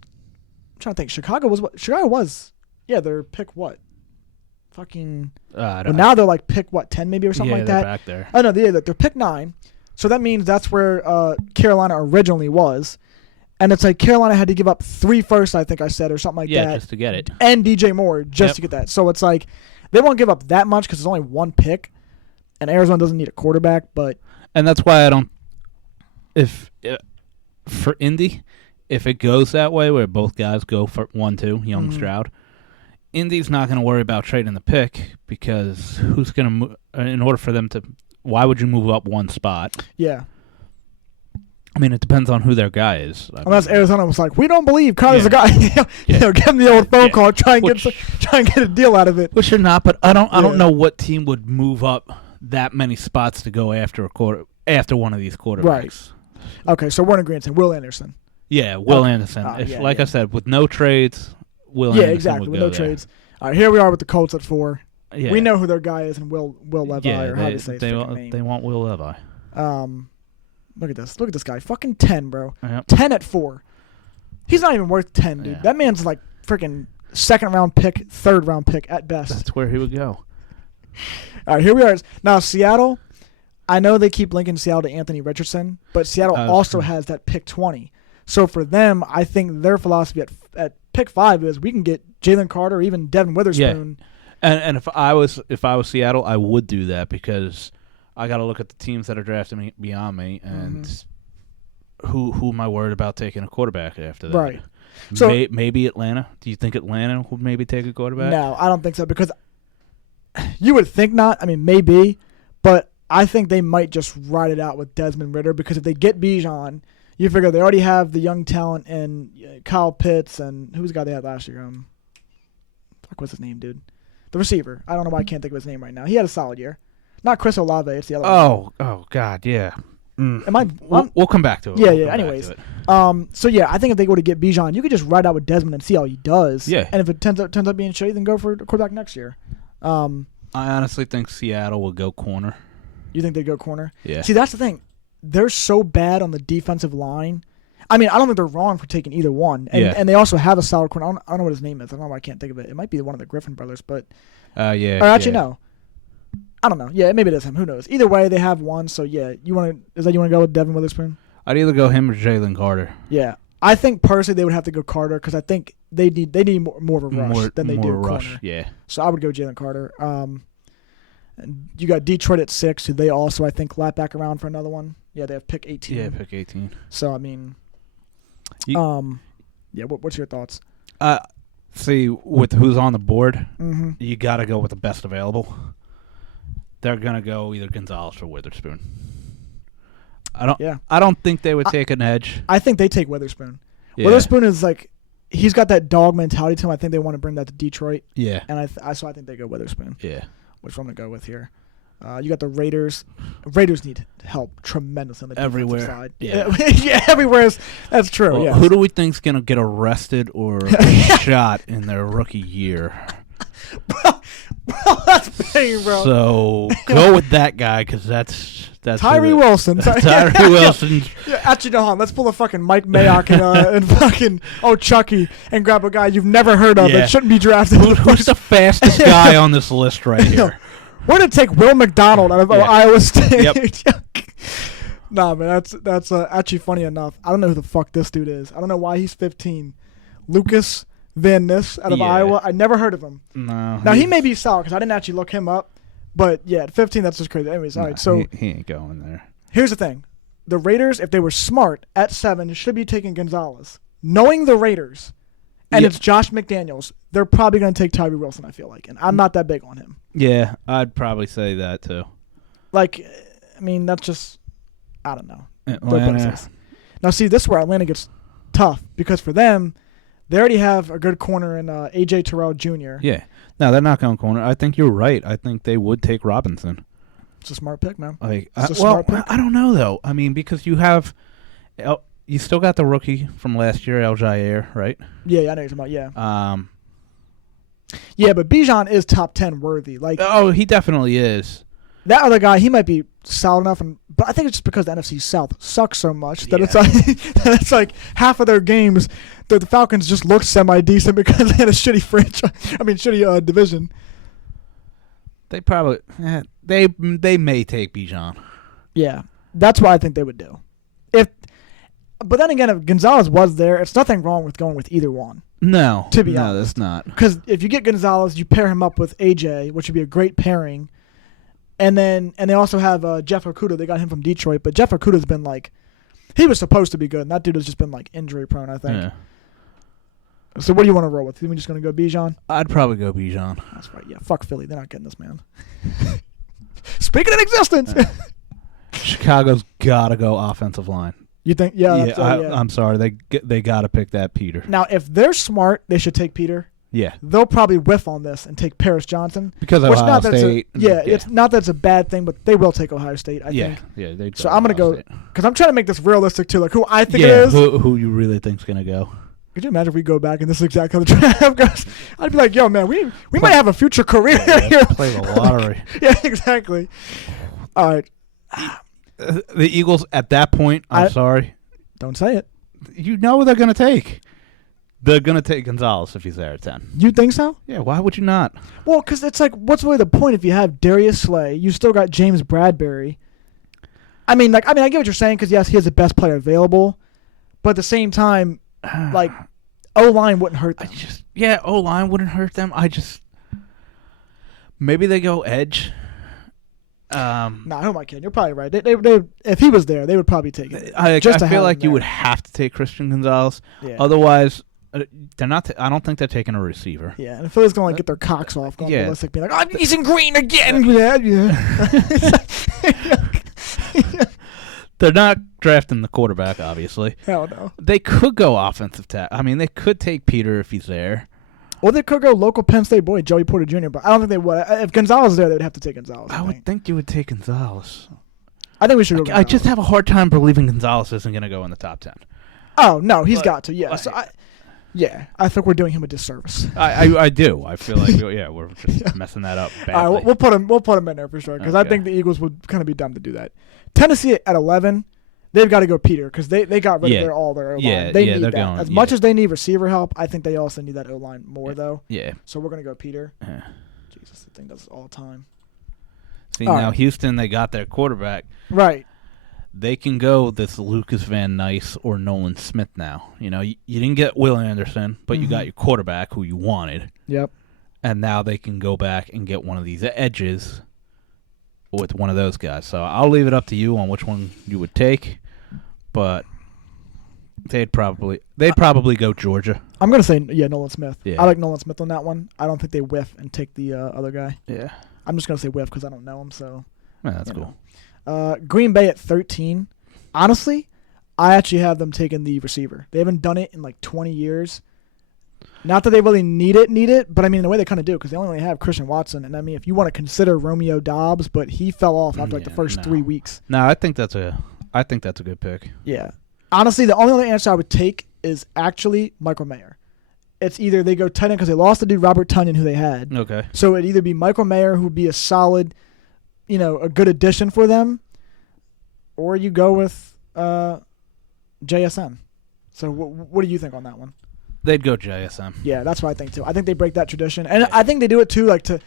I'm trying to think. Chicago was, yeah, their pick what? Fucking, well, now they're like pick what, 10 maybe or something like that? Yeah, back there. Oh, no, they're pick 9. So that means that's where Carolina originally was. And it's like Carolina had to give up 3 firsts, I think I said, or something like that. Yeah, just to get it. And DJ Moore just to get that. So it's like they won't give up that much because it's only 1 pick, and Arizona doesn't need a quarterback. And that's why I don't. For Indy, if it goes that way where both guys go for 1-2, Young Stroud, Indy's not going to worry about trading the pick because who's going to move in order for them to? Why would you move up 1 spot? Yeah. I mean, it depends on who their guy is. Unless Arizona was like, we don't believe Kyler's a guy. Give him the old phone call, try and get a deal out of it. Which are not, but I don't know what team would move up that many spots to go after one of these quarterbacks. Right. Okay, so we're in agreement. Will Anderson. Yeah, Will Anderson. I said, with no trades, Will Anderson exactly. would With go no there. trades. All right, here we are with the Colts at 4. Yeah. We know who their guy is, and Will Levi, or how do you say his they name? They want Will Levi. Look at this. Look at this guy. Fucking 10, bro. Yep. 10 at 4. He's not even worth 10, dude. Yeah. That man's like freaking 2nd-round pick, 3rd-round pick at best. That's where he would go. All right, here we are. Now, Seattle, I know they keep linking Seattle to Anthony Richardson, but Seattle also has that pick 20. So for them, I think their philosophy at pick 5 is we can get Jalen Carter or even Devin Witherspoon. Yeah. And if I was Seattle, I would do that because I got to look at the teams that are drafting me beyond me and who am I worried about taking a quarterback after that? Right. So maybe Atlanta. Do you think Atlanta would maybe take a quarterback? No, I don't think so because you would think not. I mean, maybe, but I think they might just ride it out with Desmond Ridder because if they get Bijan, you figure they already have the young talent in Kyle Pitts and who's the guy they had last year? What's his name, dude? The receiver. I don't know why I can't think of his name right now. He had a solid year. Not Chris Olave. It's the other one. Oh, God, yeah. Am I? We'll come back to it. Yeah. Anyways, so yeah, I think if they go to get Bijan, you could just ride out with Desmond and see how he does. Yeah. And if it turns out being shitty, then go for a quarterback next year. I honestly think Seattle will go corner. You think they go corner? Yeah. See, that's the thing. They're so bad on the defensive line. I mean, I don't think they're wrong for taking either one. And they also have a solid corner. I don't know what his name is. I don't know why I can't think of it. It might be one of the Griffin brothers, but yeah. Or actually, no. I don't know. Yeah, maybe it is him. Who knows? Either way, they have one. So yeah, you want to go with Devin Witherspoon? I'd either go him or Jalen Carter. Yeah, I think personally they would have to go Carter because I think they need more of a rush than they do rush. Corner. Yeah. So I would go Jalen Carter. And you got Detroit at 6, who they also I think lap back around for another one. Yeah, they have pick 18. Yeah, pick 18. So I mean, yeah. What's your thoughts? See, with who's on the board, Mm-hmm. you got to go with the best available. They're gonna go either Gonzalez or Witherspoon. I don't think they would take an edge. I think they take Witherspoon. Yeah. Witherspoon is like he's got that dog mentality to him. I think they want to bring that to Detroit. Yeah. And I think they go Witherspoon. Yeah. Which I'm gonna go with here. You got the Raiders. Raiders need help tremendously on the defensive side. Yeah. Yeah, everywhere. That's true. Well, yeah. Who do we think's gonna get arrested or shot in their rookie year? Bro, that's pain, bro. So go with that guy because that's Tyree Wilson. Tyree Wilson. Yeah, actually, no, let's pull a fucking Mike Mayock and fucking Chucky and grab a guy you've never heard of that shouldn't be drafted. Who's the fastest guy on this list right here? We're gonna take Will McDonald out of Iowa State. Yep. Nah, man, that's actually funny enough. I don't know who the fuck this dude is. I don't know why he's 15. Lucas Van Ness out of Iowa. I never heard of him. No. Now he may be solid because I didn't actually look him up. But yeah, at 15, that's just crazy. Anyways, all right. So he ain't going there. Here's the thing: the Raiders, if they were smart at 7, should be taking Gonzalez. Knowing the Raiders, and it's Josh McDaniels, they're probably going to take Tyree Wilson. I feel like, and I'm not that big on him. Yeah, I'd probably say that too. Like, I mean, that's just I don't know. Atlanta. Now, see, this is where Atlanta gets tough because for them, they already have a good corner in A.J. Terrell Jr. Yeah. No, they're not going corner. I think you're right. I think they would take Robinson. It's a smart pick, man. Smart pick. I don't know, though. I mean, because you have you still got the rookie from last year, El Jair, right? Yeah, I know you're talking about, yeah, but Bijan is top 10 worthy. Like, he definitely is. That other guy, he might be solid enough, but I think it's just because the NFC South sucks so much that it's like half of their games, the Falcons just looked semi-decent because they had a shitty shitty division. They probably they may take Bijan. Yeah, that's what I think they would do. But then again, if Gonzalez was there, it's nothing wrong with going with either one. No, To be no, honest. that's not. Because if you get Gonzalez, you pair him up with AJ, which would be a great pairing. And they also have Jeff Okuda. They got him from Detroit, but Jeff Okuda's been like, he was supposed to be good, and that dude has just been like injury prone, I think. Yeah. So what do you want to roll with? Think we just going to go Bijan? I'd probably go Bijan. That's right. Yeah, fuck Philly. They're not getting this man. Speaking of existence. Chicago's got to go offensive line. You think? Yeah. I'm sorry. They got to pick that Peter. Now, if they're smart, they should take Peter. Yeah. They'll probably whiff on this and take Paris Johnson. Because of Ohio State. It's not that it's a bad thing, but they will take Ohio State, I think. Yeah, they. So I'm going to go, because I'm trying to make this realistic, too. Like, who I think it is. Who you really think's going to go. Could you imagine if we go back and this is exactly how the draft goes? I'd be like, yo, man, we might have a future career here. Play the lottery. Yeah, exactly. All right. The Eagles, at that point, I'm sorry. Don't say it. You know what they're going to take. They're going to take Gonzalez if he's there at 10. You think so? Yeah, why would you not? Well, because it's like, what's really the point if you have Darius Slay? You still got James Bradbury. I get what you're saying because, yes, he is the best player available. But at the same time, like, O-line wouldn't hurt them. O-line wouldn't hurt them. Maybe they go edge. Nah, who am I kidding? You're probably right. They if he was there, they would probably take it. I feel like you would have to take Christian Gonzalez. Yeah. Otherwise, they're not. I don't think they're taking a receiver. Yeah, and Philly's going to get their cocks off, going ballistic, being like, "Oh, he's in green again." They're not drafting the quarterback, obviously. Hell no. They could go offensive tackle. They could take Peter if he's there. Or they could go local Penn State boy, Joey Porter Jr., but I don't think they would. If Gonzalez is there, they would have to take Gonzalez. I would think you would take Gonzalez. I think we should go I just have a hard time believing Gonzalez isn't going to go in the top 10. Oh, no, he's got to, yeah. So I think we're doing him a disservice. I do. I feel like, we're just messing that up badly. All right, we'll put him in there for sure, because I think the Eagles would kind of be dumb to do that. Tennessee at 11, they've got to go Peter, because they got rid of all their O-line. They need that. As much as they need receiver help, I think they also need that O-line more, though. Yeah. So we're going to go Peter. Jesus, I think that's all the time. See, now Houston, they got their quarterback. Right. They can go this Lucas Van Ness or Nolan Smith now. You didn't get Will Anderson, but you got your quarterback who you wanted. Yep. And now they can go back and get one of these edges with one of those guys. So I'll leave it up to you on which one you would take, but they'd probably go Georgia. I'm going to say, Nolan Smith. Yeah. I like Nolan Smith on that one. I don't think they whiff and take the other guy. Yeah. I'm just going to say whiff because I don't know him, so. Yeah, that's cool. Green Bay at 13. Honestly, I actually have them taking the receiver. They haven't done it in like 20 years. Not that they really need it, but in a way they kind of do because they only have Christian Watson. And if you want to consider Romeo Dobbs, but he fell off after the first 3 weeks. No, I think that's a good pick. Yeah. Honestly, the only other answer I would take is actually Michael Mayer. It's either they go tight end because they lost the dude Robert Tonyan who they had. Okay. So it'd either be Michael Mayer who would be a solid, a good addition for them, or you go with JSN. So what do you think on that one? They'd go JSN. Yeah, that's what I think too. I think they break that tradition, and I think they do it too, like to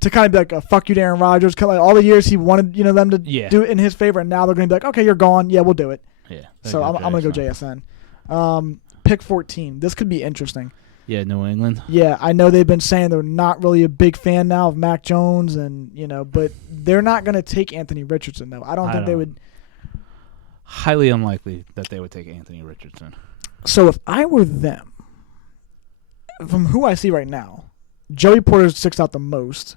kind of be like a fuck you, to Aaron Rodgers. Kind of like all the years he wanted them to do it in his favor, and now they're going to be like, okay, you're gone. Yeah, we'll do it. Yeah. So I'm going to go JSN. Pick 14. This could be interesting. Yeah, New England. Yeah, I know they've been saying they're not really a big fan now of Mac Jones, and but they're not going to take Anthony Richardson though. I don't think they would. Highly unlikely that they would take Anthony Richardson. So if I were them, from who I see right now, Joey Porter sticks out the most.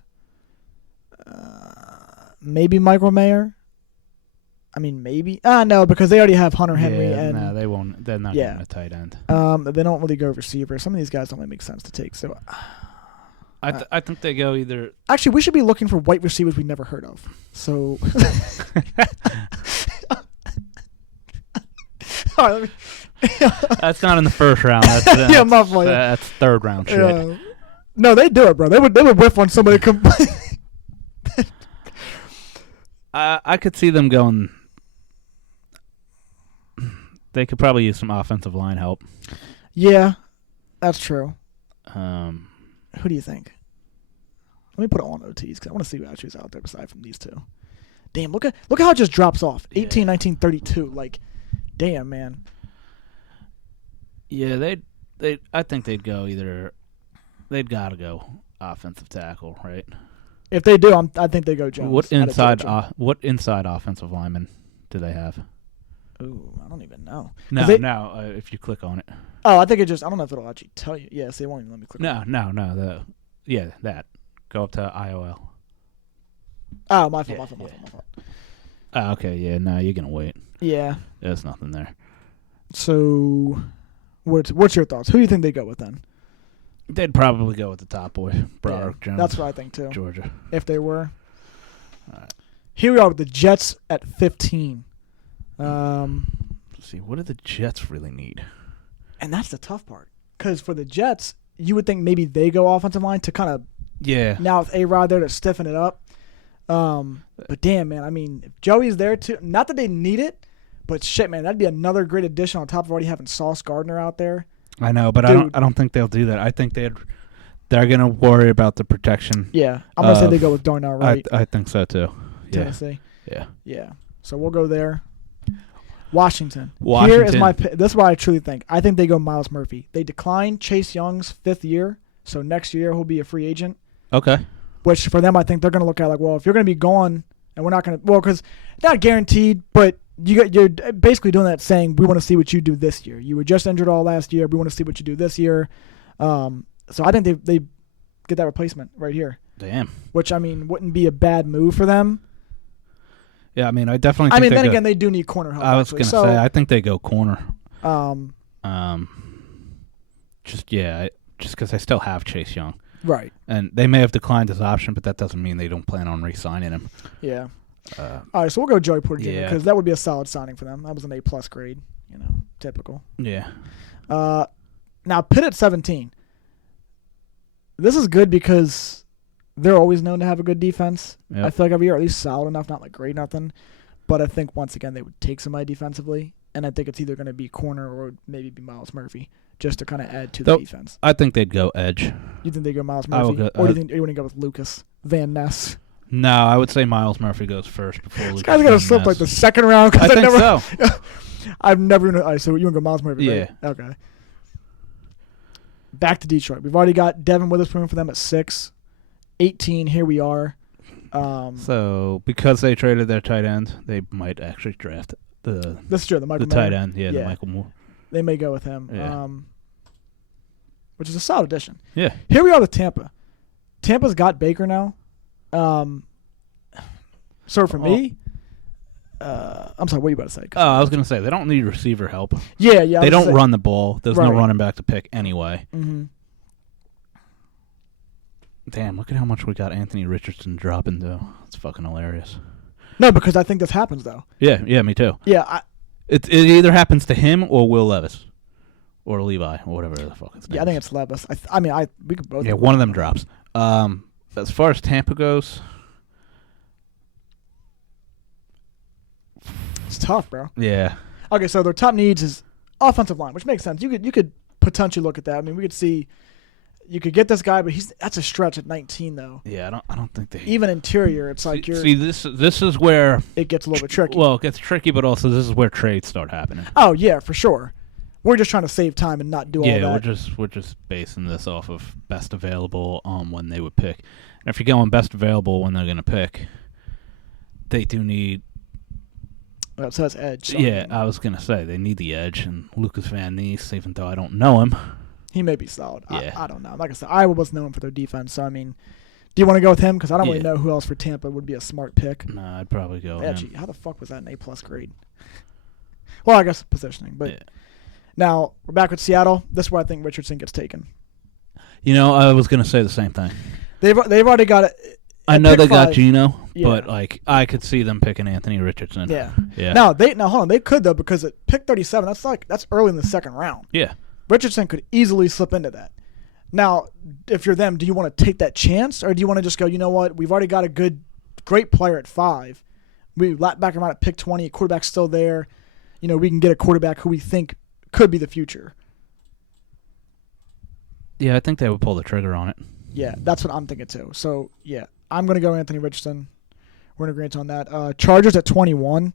Maybe Michael Mayer. Maybe. No, because they already have Hunter Henry. No, they won't. They're not getting a tight end. They don't really go receiver. Some of these guys don't really make sense to take. So, I think they go either. Actually, we should be looking for white receivers we never heard of. So. All right, that's not in the first round. That's, my fault. That's third round shit. No, they do it, bro. They would whiff on somebody. I could see them going. They could probably use some offensive line help. Yeah, that's true. Who do you think? Let me put it on OTs because I want to see who actually is out there aside from these two. Damn, look how it just drops off. 18, 19, 32. Like, damn, man. Yeah, they. I think they'd go either. They'd gotta go offensive tackle, right? If they do, I think they go Jones. What inside offensive lineman do they have? Ooh, I don't even know. No. If you click on it. Oh, I think it just. I don't know if it'll actually tell you. Yeah, see, it won't even let me click. No. That. Go up to IOL. Oh, my fault. Oh, okay. Yeah. No, you're gonna wait. Yeah. There's nothing there. So, what's your thoughts? Who do you think they go with then? They'd probably go with the top boy, Broderick Jones. That's what I think too. Georgia. If they were. All right. Here we are with the Jets at 15. Let's see, what do the Jets really need? And that's the tough part. Because for the Jets, you would think maybe they go offensive line to kind of now with A-Rod there to stiffen it up. But damn, man, I mean, if Joey's there too, not that they need it, but shit, man, that'd be another great addition on top of already having Sauce Gardner out there. I know, but I don't think they'll do that. I think they're gonna worry about the protection. Yeah, I'm gonna say they go with Darnell Wright. I think so too. Tennessee. Yeah. Yeah. So we'll go there. Washington. Here is this is what I truly think. I think they go Myles Murphy. They decline Chase Young's 5th year, so next year he'll be a free agent. Okay. Which for them, I think they're going to look at like, well, if you're going to be gone, and we're not going to, because it's not guaranteed, but you're basically doing that saying we want to see what you do this year. You were just injured all last year. We want to see what you do this year. So I think they get that replacement right here. Damn. Which I mean wouldn't be a bad move for them. Yeah, I mean, I definitely. Think then again, they do need corner help. I was going to say, I think they go corner. Just because I still have Chase Young. Right. And they may have declined his option, but that doesn't mean they don't plan on re-signing him. Yeah. All right, so we'll go Joey Porter Jr. because that would be a solid signing for them. That was an A+ grade, typical. Yeah. Now Pitt at 17. This is good because they're always known to have a good defense. Yep. I feel like every year, at least solid enough, not like great nothing. But I think once again they would take somebody defensively, and I think it's either going to be corner or maybe be Myles Murphy, just to kind of add to the defense. I think they'd go edge. You think they go Myles Murphy, or do you think you want to go with Lucas Van Ness? No, I would say Myles Murphy goes first before Lucas. This guy's gonna slip like the second round. I think so. I've never. All right, so you want to go Myles Murphy? Yeah. Right? Okay. Back to Detroit. We've already got Devin Witherspoon for them at 6. 18. Here we are. So because they traded their tight end, they might actually draft the. This is true. The tight end. Yeah, the Michael Moore. They may go with him. Yeah. Which is a solid addition. Yeah. Here we are with Tampa. Tampa's got Baker now. So for me, I'm sorry. What are you about to say? Oh, I was going to say they don't need receiver help. Yeah. They don't run the ball. There's no running back to pick anyway. Mm-hmm. Damn! Look at how much we got Anthony Richardson dropping though. It's fucking hilarious. No, because I think this happens though. Yeah, me too. Yeah. It either happens to him or Will Levis. Or Levi, or whatever the fuck it's name. Yeah, I think it's Levis. I mean, we could both. Yeah, one of them drops. As far as Tampa goes, it's tough, bro. Yeah. Okay, so their top needs is offensive line, which makes sense. You could potentially look at that. I mean, we could see you could get this guy, but that's a stretch at 19 though. Yeah, I don't think they even interior. It's like this is where it gets a little bit tricky. Well, it gets tricky, but also this is where trades start happening. Oh yeah, for sure. We're just trying to save time and not do all that. Yeah, we're just basing this off of best available when they would pick. And if you're going best available when they're going to pick, they do need. Well, so that's edge. So yeah, I was going to say they need the edge, and Lucas Van Ness, even though I don't know him, he may be solid. Yeah. I don't know. Like I said, Iowa was known for their defense, so I mean, do you want to go with him? Because I don't really know who else for Tampa would be a smart pick. No, I'd probably go. Edgy. How the fuck was that an A+ grade? Well, I guess positioning, but. Yeah. Now, we're back with Seattle. This is where I think Richardson gets taken. I was going to say the same thing. They've already got it. I know they got Geno, but I could see them picking Anthony Richardson. Yeah. Now hold on. They could though because at pick 37, that's early in the second round. Yeah. Richardson could easily slip into that. Now, if you're them, do you want to take that chance or do you want to just go, you know what? We've already got a great player at 5. We lap back around at pick 20. Quarterback's still there. We can get a quarterback who we think could be the future. Yeah, I think they would pull the trigger on it. Yeah, that's what I'm thinking too. So, yeah, I'm going to go Anthony Richardson. We're in agreement on that. Chargers at 21.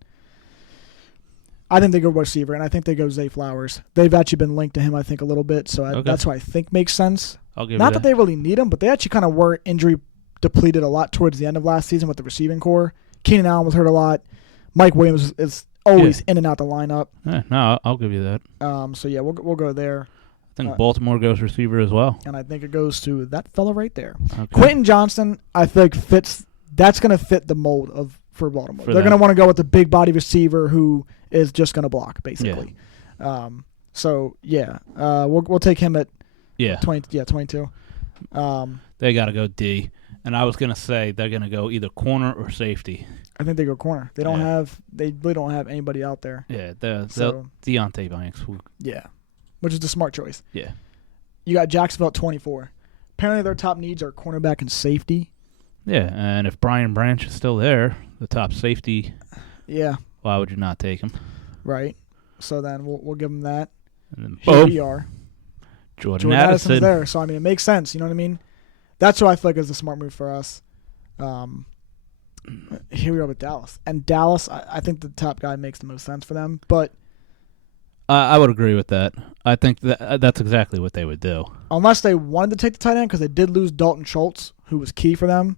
I think they go receiver, and I think they go Zay Flowers. They've actually been linked to him, I think, a little bit, so Okay. that's what I think makes sense. I'll give Not you that they really need him, but they actually kind of were injury depleted a lot towards the end of last season with the receiving core. Keenan Allen was hurt a lot. Mike Williams is always in and out the lineup. No, I'll give you that. So yeah, we'll go there, I think Baltimore goes receiver as well. and I think it goes to that fella right there. Okay. Quentin Johnston, I think fits. That's going to fit the mold for Baltimore. For They're going them. to want to go with the big body receiver who is just going to block basically. So yeah, we'll take him at 22. They got to go D. And I was going to say they're going to go either corner or safety. I think they go corner. They really don't have anybody out there. Yeah, So- Deontay Banks. Yeah, which is the smart choice. Yeah. You got Jacksonville at 24. Apparently their top needs are cornerback and safety. Yeah, and if Brian Branch is still there, the top safety, Yeah, why would you not take him? right. So then we'll give them that. And then Here boom, we are. Jordan Addison's Addison. there, so I mean it makes sense. You know what I mean? That's what I feel like is the smart move for us. Here we are with Dallas, and Dallas, I think the top guy makes the most sense for them. But I would agree with that. I think that's exactly what they would do. unless they wanted to take the tight end, because they did lose Dalton Schultz, who was key for them.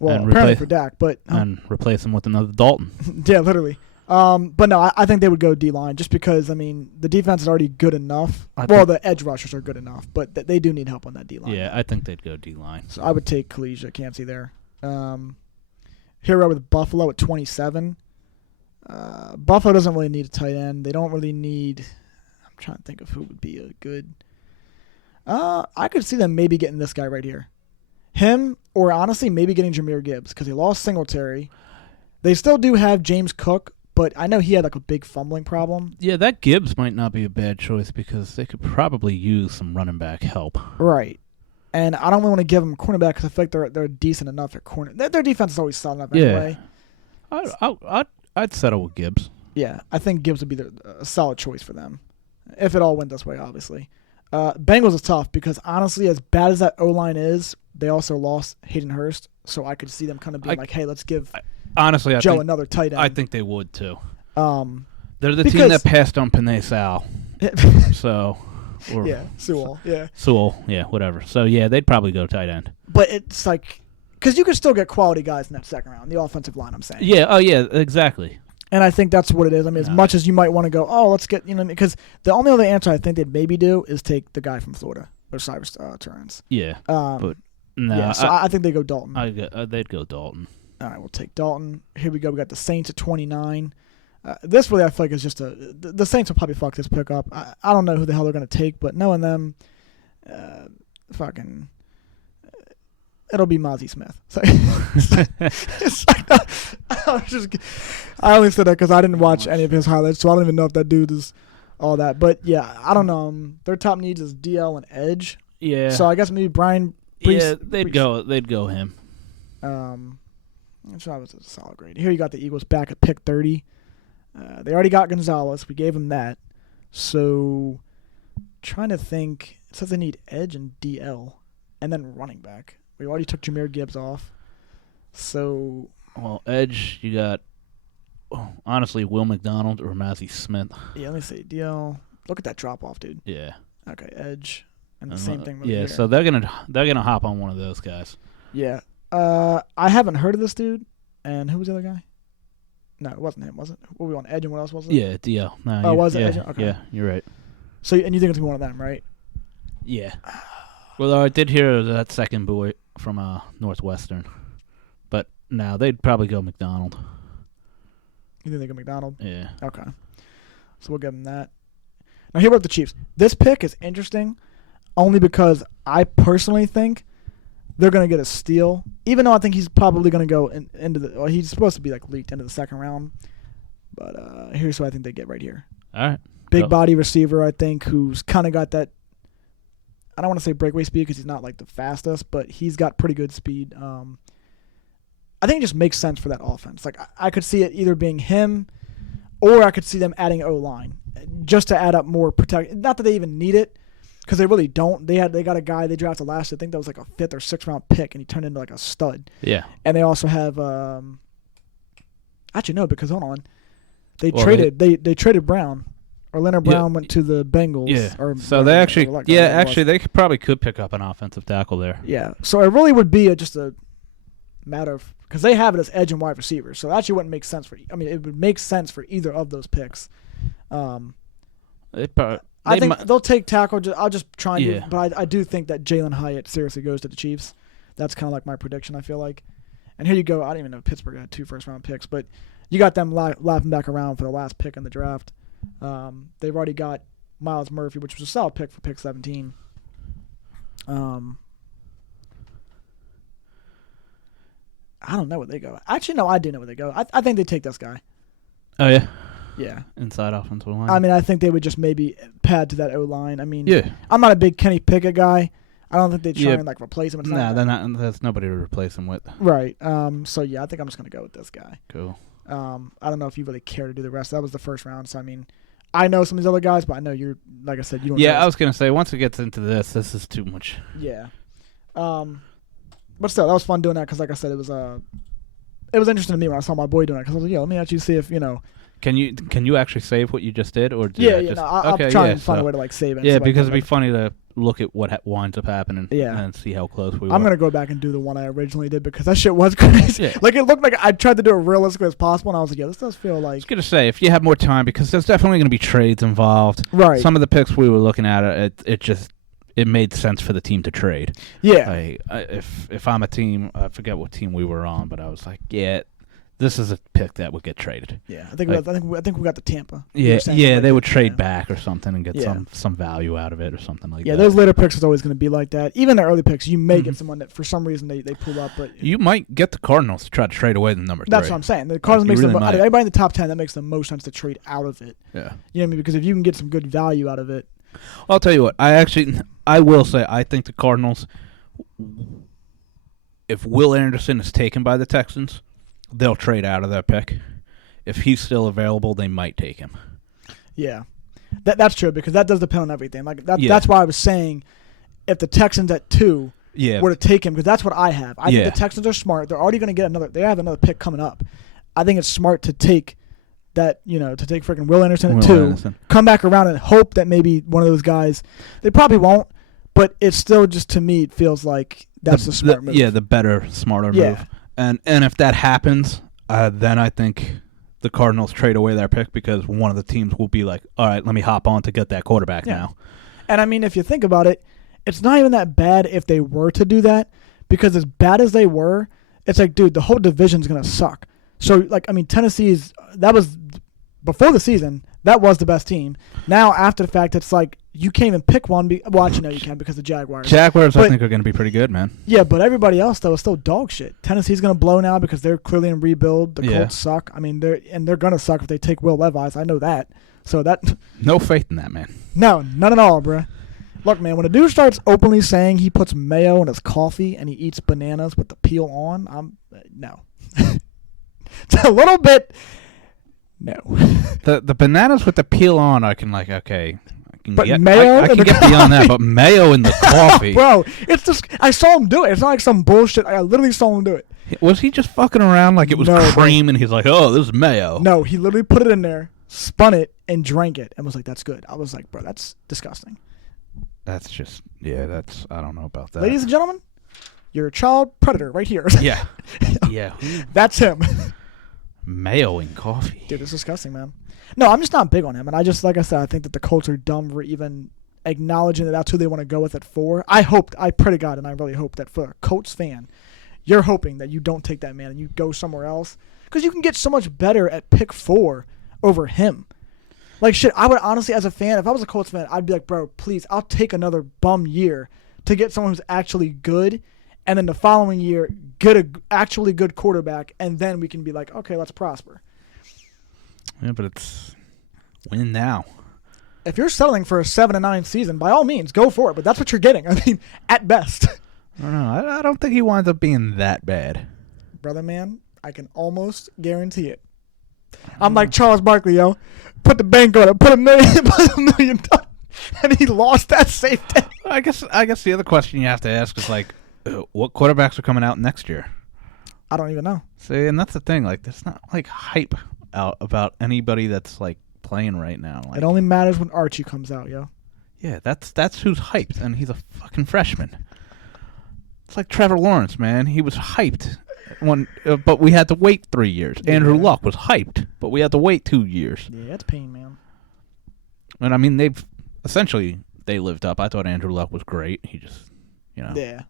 Well, And apparently replace- for Dak, but And replace him with another Dalton. yeah, literally. But no, I think they would go D-line just because, I mean, the defense is already good enough. The edge rushers are good enough, but they do need help on that D-line. Yeah, I think they'd go D-line. So I would take Khalija Campsey there. Here we are with Buffalo at 27. Buffalo doesn't really need a tight end. They don't really need – I'm trying to think of who would be a good – I could see them maybe getting this guy right here. Him, or honestly maybe getting Jahmyr Gibbs because they lost Singletary. They still do have James Cook, but I know he had like a big fumbling problem. Yeah, that Gibbs might not be a bad choice because they could probably use some running back help. Right. And I don't really want to give them cornerback because I feel like they're decent enough at corner. Their defense is always solid enough anyway. I'd settle with Gibbs. Yeah, I think Gibbs would be a solid choice for them. If it all went this way, obviously. Bengals is tough because, honestly, as bad as that O-line is, they also lost Hayden Hurst. So I could see them kind of being like, hey, let's give Honestly, Joe another tight end. I think they would, too. They're the team that passed on Panay Sal. So, or yeah, Sewell, yeah. Sewell, yeah, whatever. So, yeah, they'd probably go tight end. But it's like, because you can still get quality guys in that second round, the offensive line, I'm saying. Yeah, oh, yeah, exactly. And I think that's what it is. I mean, as No. much as you might want to go, let's get, because the only other answer I think they'd maybe do is take the guy from Florida, or Cyrus Torrance. Yeah, But no, yeah, so I think they go Dalton. they'd go Dalton. All right, we'll take Dalton. Here we go. We got the Saints at 29. This really, I feel like, is just the Saints will probably fuck this pick up. I don't know who the hell they're going to take, but knowing them, it'll be Mozzie Smith. So, I only said that because I didn't watch any of his highlights, so I don't even know if that dude is all that. But yeah, I don't know. Their top needs is DL and edge. Yeah. So I guess maybe Brian. They'd go him. So that was a solid grade. Here you got the Eagles back at pick 30. They already got Gonzalez. We gave them that. So trying to think. It says they need edge and DL and then running back. We already took Jahmyr Gibbs off. So Well, edge, you got, honestly, Will McDonald or Mozzie Smith. yeah, let me see. DL. Look at that drop off, dude. Yeah. Okay, edge. And the same thing with yeah, here. so they're gonna hop on one of those guys. Yeah. I haven't heard of this dude. And who was the other guy? No, it wasn't him, was it? What were we on, edge, and what else was it? Yeah, DL. No, was it yeah, edge? Okay. Yeah, you're right. So, and you think it's one of them, right? Yeah. Well, I did hear that second boy from Northwestern, but no, they'd probably go McDonald. You think they go McDonald? Yeah. Okay. So we'll give them that. Now here about the Chiefs. This pick is interesting only because I personally think they're going to get a steal, even though I think he's probably going to go into the – well, he's supposed to be like leaked into the second round. But here's who I think they get right here. All right. Big body receiver, I think, who's kind of got that – I don't want to say breakaway speed because he's not like the fastest, but he's got pretty good speed. I think it just makes sense for that offense. Like I could see it either being him or I could see them adding O-line just to add up more protection. Not that they even need it because they really don't. They got a guy they drafted last year. I think that was like a 5th or 6th round pick, and he turned into like a stud. Yeah. And they also have actually no, because hold on. They traded Brown. Orlando Brown went to the Bengals. Yeah. So they actually, they probably could pick up an offensive tackle there. Yeah. So it really would be just a matter of, because they have it as edge and wide receiver. So it actually wouldn't make sense it would make sense for either of those picks. I think they'll take tackle. I'll just try and do, but I do think that Jalen Hyatt seriously goes to the Chiefs. That's kind of like my prediction, I feel like. And here you go. I didn't even know Pittsburgh had 2 first-round picks, but you got them lapping back around for the last pick in the draft. They've already got Miles Murphy, which was a solid pick for pick 17. I don't know where they go. Actually, no, I do know where they go. I think they take this guy. Oh, yeah? Yeah. Inside offensive line. I mean, I think they would just maybe pad to that O-line. I mean, yeah. I'm not a big Kenny Pickett guy. I don't think they'd try and replace him. There's nobody to replace him with. Right. So, yeah, I think I'm just going to go with this guy. Cool. I don't know if you really care to do the rest. That was the first round. So, I mean, I know some of these other guys, but I know you're, like I said, you don't know. Yeah, I was going to say, once it gets into this is too much. Yeah. But still, that was fun doing that because, like I said, it was interesting to me when I saw my boy doing it because I was like, let me actually see if, Can you actually save what you just did? Or I'll try and find a way to, save it. Yeah, because it'd be funny to look at what winds up happening and see how close we were. I'm going to go back and do the one I originally did because that shit was crazy. Yeah. It looked like I tried to do it realistically as possible, and I was like, this does feel like... I was going to say, if you have more time, because there's definitely going to be trades involved. Right. Some of the picks we were looking at, it made sense for the team to trade. Yeah. If I'm a team, I forget what team we were on, but I was like, this is a pick that would get traded. Yeah, I think we got the Tampa. Yeah, they would trade back or something and get some value out of it or something like that. Yeah, those later picks is always going to be like that. Even the early picks, you may get someone that for some reason they pull up, but you might get the Cardinals to try to trade away the number 3. That's what I'm saying. The Cardinals makes out of everybody in the top 10. That makes the most sense to trade out of it. Yeah, you know what I mean? Because if you can get some good value out of it. I'll tell you what. I will say I think the Cardinals, if Will Anderson is taken by the Texans, they'll trade out of that pick. If he's still available, they might take him. Yeah, that's true because that does depend on everything. That's why I was saying if the Texans at 2 were to take him because that's what I have. I think the Texans are smart. They're already going to get another. They have another pick coming up. I think it's smart to take that. To take freaking Will Anderson at 2, come back around and hope that maybe one of those guys. They probably won't, but it's still just to me it feels like that's the smart move. Yeah, the better, smarter move. And if that happens, then I think the Cardinals trade away their pick because one of the teams will be like, all right, let me hop on to get that quarterback now. And, I mean, if you think about it, it's not even that bad if they were to do that because as bad as they were, it's like, dude, the whole division's going to suck. So, that was before the season, that was the best team. Now, after the fact, it's like you can't even pick one. You can because the Jaguars. I think, are going to be pretty good, man. Yeah, but everybody else, though, is still dog shit. Tennessee's going to blow now because they're clearly in rebuild. The Colts suck. I mean, they're going to suck if they take Will Levis. I know that. So that... No faith in that, man. No, none at all, bro. Look, man, when a dude starts openly saying he puts mayo in his coffee and he eats bananas with the peel on, no. It's a little bit... No. The bananas with the peel on, I can okay. Mayo I can get beyond that, but mayo in the coffee. Bro, it's just, I saw him do it. It's not like some bullshit. I literally saw him do it. Was he just fucking around like it was cream and he's like, oh, this is mayo? No, he literally put it in there, spun it, and drank it and was like, that's good. I was like, bro, that's disgusting. That's just, I don't know about that. Ladies and gentlemen, you're a child predator right here. Yeah. Yeah. That's him. Mayo in coffee. Dude, it's disgusting, man. No, I'm just not big on him. And I just, like I said, I think that the Colts are dumb for even acknowledging that that's who they want to go with at 4. I pray to God, and I really hope that for a Colts fan, you're hoping that you don't take that man and you go somewhere else. Because you can get so much better at pick 4 over him. Like, shit, I would honestly, as a fan, if I was a Colts fan, I'd be like, bro, please, I'll take another bum year to get someone who's actually good. And then the following year, get a actually good quarterback, and then we can be like, okay, let's prosper. Yeah, but it's win now. If you're settling for a 7-9 season, by all means, go for it. But that's what you're getting. I mean, at best. I don't know. I don't think he winds up being that bad. Brother, man, I can almost guarantee it. I'm like Charles Barkley, yo. Put the bank on it. Put $1 million. And he lost that safe day. I guess the other question you have to ask is, like, what quarterbacks are coming out next year? I don't even know. See, and that's the thing. Like, there's not, like, hype out about anybody that's like playing right now. Like, It only matters when Archie comes out, yo. yeah, that's who's hyped, and he's a fucking freshman. It's like Trevor Lawrence, man. He was hyped, but we had to wait 3 years. Andrew Luck was hyped, but we had to wait 2 years. Yeah, that's pain, man. And I mean, they lived up. I thought Andrew Luck was great. He just,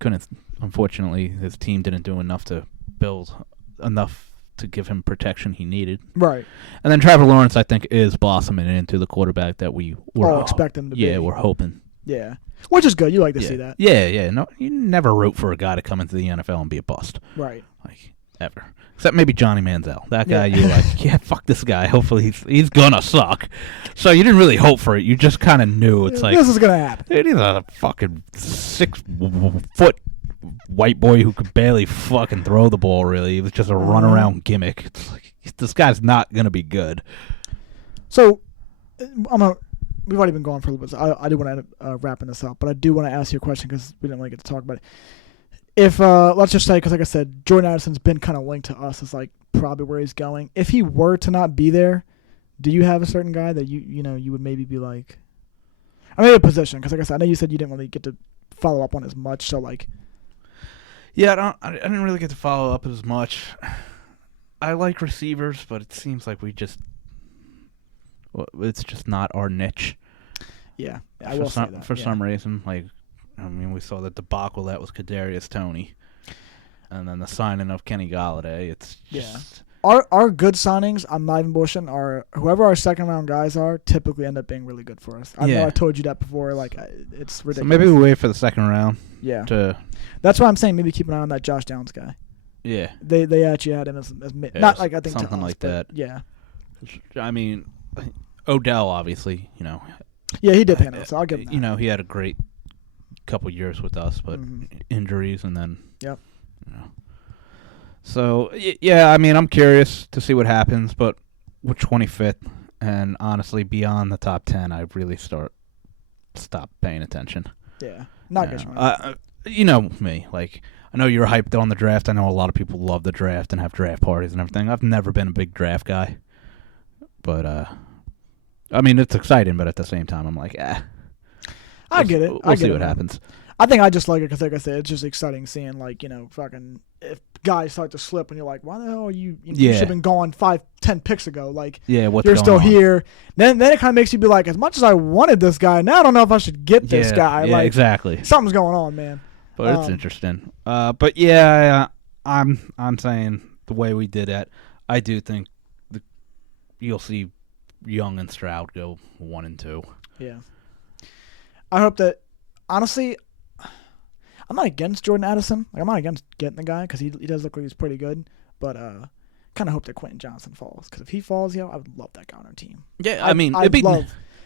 couldn't. Unfortunately, his team didn't do enough to build enough to give him protection he needed. Right. And then Trevor Lawrence, I think, is blossoming into the quarterback that we were all expect him to be. Yeah, we're hoping. Yeah. Which is good. You like to see that. Yeah. No, you never root for a guy to come into the NFL and be a bust. Right. Like, ever. Except maybe Johnny Manziel. That guy, you're like, yeah, fuck this guy. Hopefully he's gonna suck. So you didn't really hope for it. You just kind of knew. It's like, this is gonna happen. He's a fucking 6-foot white boy who could barely fucking throw the ball, really. It was just a runaround gimmick. It's like, this guy's not going to be good. So, we've already been going for a little bit, so I do want to end up wrapping this up, but I do want to ask you a question because we didn't really get to talk about it. If, let's just say, because like I said, Jordan Addison's been kind of linked to us as like probably where he's going. If he were to not be there, do you have a certain guy that you would maybe be like, I mean a position, because like I said, I know you said you didn't really get to follow up on as much, so like. Yeah, I didn't really get to follow up as much. I like receivers, but it seems like it's just not our niche. Yeah, I will say that. For some reason, like, I mean, we saw the debacle that was Kadarius Toney, and then the signing of Kenny Galladay. It's just... Our good signings, I'm not even bullshitting, are whoever our second round guys are typically end up being really good for us. I know I told you that before. Like, it's ridiculous. So maybe we wait for the second round. Yeah. That's why I'm saying maybe keep an eye on that Josh Downs guy. Yeah. They actually had him as not like I think something like that. Yeah. I mean, Odell obviously, Yeah, he did pan out, so I'll give him that. He had a great couple years with us, but injuries and then. Yep. So, yeah, I mean, I'm curious to see what happens, but we're 25th, and honestly, beyond the top 10, I really stop paying attention. Yeah. Not good. You know me. Like, I know you're hyped on the draft. I know a lot of people love the draft and have draft parties and everything. I've never been a big draft guy. But, I mean, it's exciting, but at the same time, I'm like, I get it. We'll see what happens. I think I just like it because, like I said, it's just exciting seeing, like, fucking if guys start to slip and you're like, why the hell are you you should have been gone 5-10 picks ago. Like, you're still here. Then it kind of makes you be like, as much as I wanted this guy, now I don't know if I should get this guy. Yeah, like, exactly. Something's going on, man. But it's interesting. But, yeah, I'm saying the way we did it, I do think you'll see Young and Stroud go 1 and 2. Yeah. I hope that, honestly, I'm not against Jordan Addison. Like, I'm not against getting the guy because he does look like he's pretty good. But kind of hope that Quentin Johnson falls because if he falls, I would love that guy on our team. Yeah, I mean, it'd be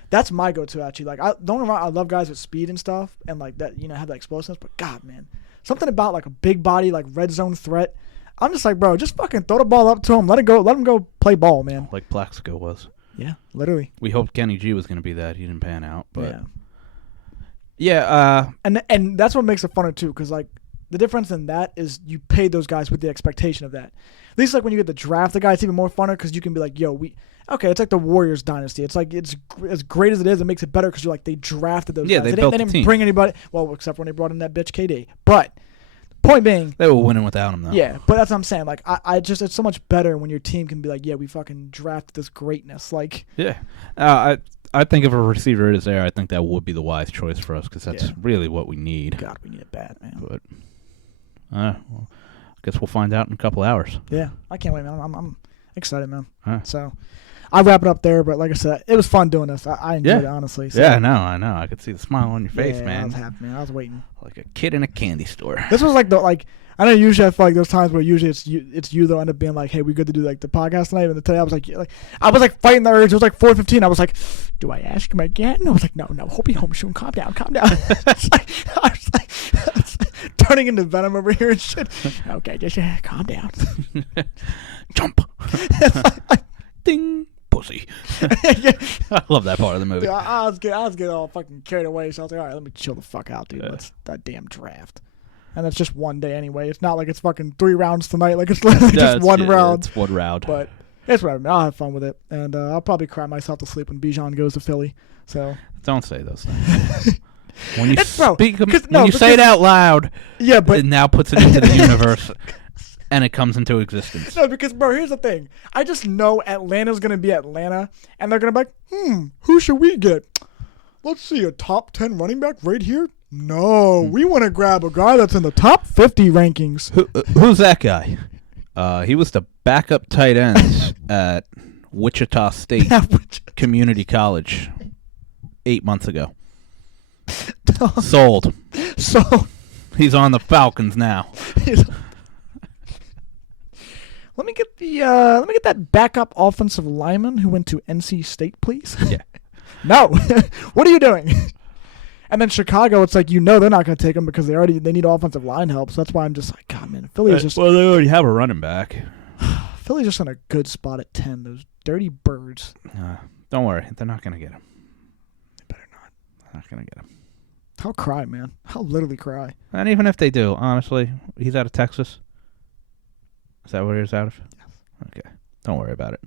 that's my go-to actually. Like, don't get me wrong, I love guys with speed and stuff and like that, have that explosiveness. But God, man, something about like a big body, like red zone threat. I'm just like, bro, just fucking throw the ball up to him, let him go play ball, man. Like Plaxico was. Yeah, literally. We hoped Kenny G was going to be that. He didn't pan out, but. Yeah. Yeah, and that's what makes it funner too, because like the difference in that is you pay those guys with the expectation of that. At least like when you get to draft the guy, it's even more funner because you can be like, yo, it's like the Warriors dynasty. It's like it's as great as it is, it makes it better because you're like they drafted those guys. They didn't bring anybody. Well, except when they brought in that bitch KD. But point being, they were winning without him though. Yeah, but that's what I'm saying. Like I just it's so much better when your team can be like, yeah, we fucking drafted this greatness. Like I think if a receiver is there, I think that would be the wise choice for us because that's really what we need. God, we need it bad, man. But I guess we'll find out in a couple hours. Yeah, I can't wait, man. I'm excited, man. So I'll wrap it up there. But like I said, it was fun doing this. I enjoyed it, honestly. So. Yeah, I know. I could see the smile on your face, man. I was happy, man. I was waiting. Like a kid in a candy store. This was like I know usually I feel like there's times where usually it's you that'll end up being like, hey, we good to do like the podcast tonight. And today I was like fighting the urge. It was like 4:15. I was like, do I ask him again? And I was like, no, hope you're home soon. Calm down. I was like turning into Venom over here and shit. Okay, just calm down. Jump. Ding. Pussy. I love that part of the movie. Yeah, I was getting all fucking carried away. So I was like, all right, let me chill the fuck out, dude. Let's that damn draft. And that's just one day anyway. It's not like it's fucking 3 rounds tonight. Like it's literally just one round. It's one round. But It's whatever, man. I'll have fun with it, and I'll probably cry myself to sleep when Bijan goes to Philly. So Don't say those things. When you Bro, say it out loud, yeah, but it now puts it into the universe, and it comes into existence. no, because bro, here's the thing. I just know Atlanta's gonna be Atlanta, and they're gonna be like, who should we get? Let's see, a top 10 running back right here. No, we want to grab a guy that's in the top 50 rankings. Who's that guy? He was the backup tight end at Wichita State Community College 8 months ago. Sold. So He's on the Falcons now. let me get that backup offensive lineman who went to NC State, please. Yeah. No. What are you doing? And then Chicago, it's like, they're not going to take him because they need offensive line help. So that's why I'm just like, God, man, Philly is just... Well, they already have a running back. Philly's just in a good spot at 10. Those dirty birds. Don't worry. They're not going to get him. They better not. They're not going to get him. I'll cry, man. I'll literally cry. And even if they do, honestly, he's out of Texas. Is that where he's out of? Yes. Okay. Don't worry about it.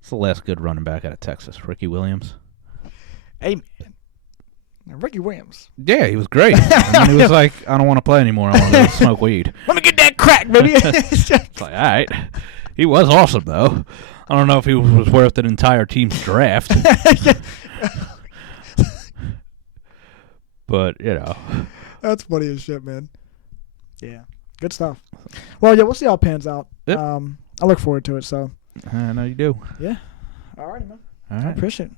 It's the last good running back out of Texas, Ricky Williams. Hey, man. Now, Ricky Williams. Yeah, he was great. And then he was like, I don't want to play anymore. I want to go smoke weed. Let me get that crack, baby. It's like, all right. He was awesome, though. I don't know if he was worth an entire team's draft. But, That's funny as shit, man. Yeah. Good stuff. Well, yeah, we'll see how it pans out. Yep. I look forward to it, so. I know you do. Yeah. All right, man. All right. I appreciate it.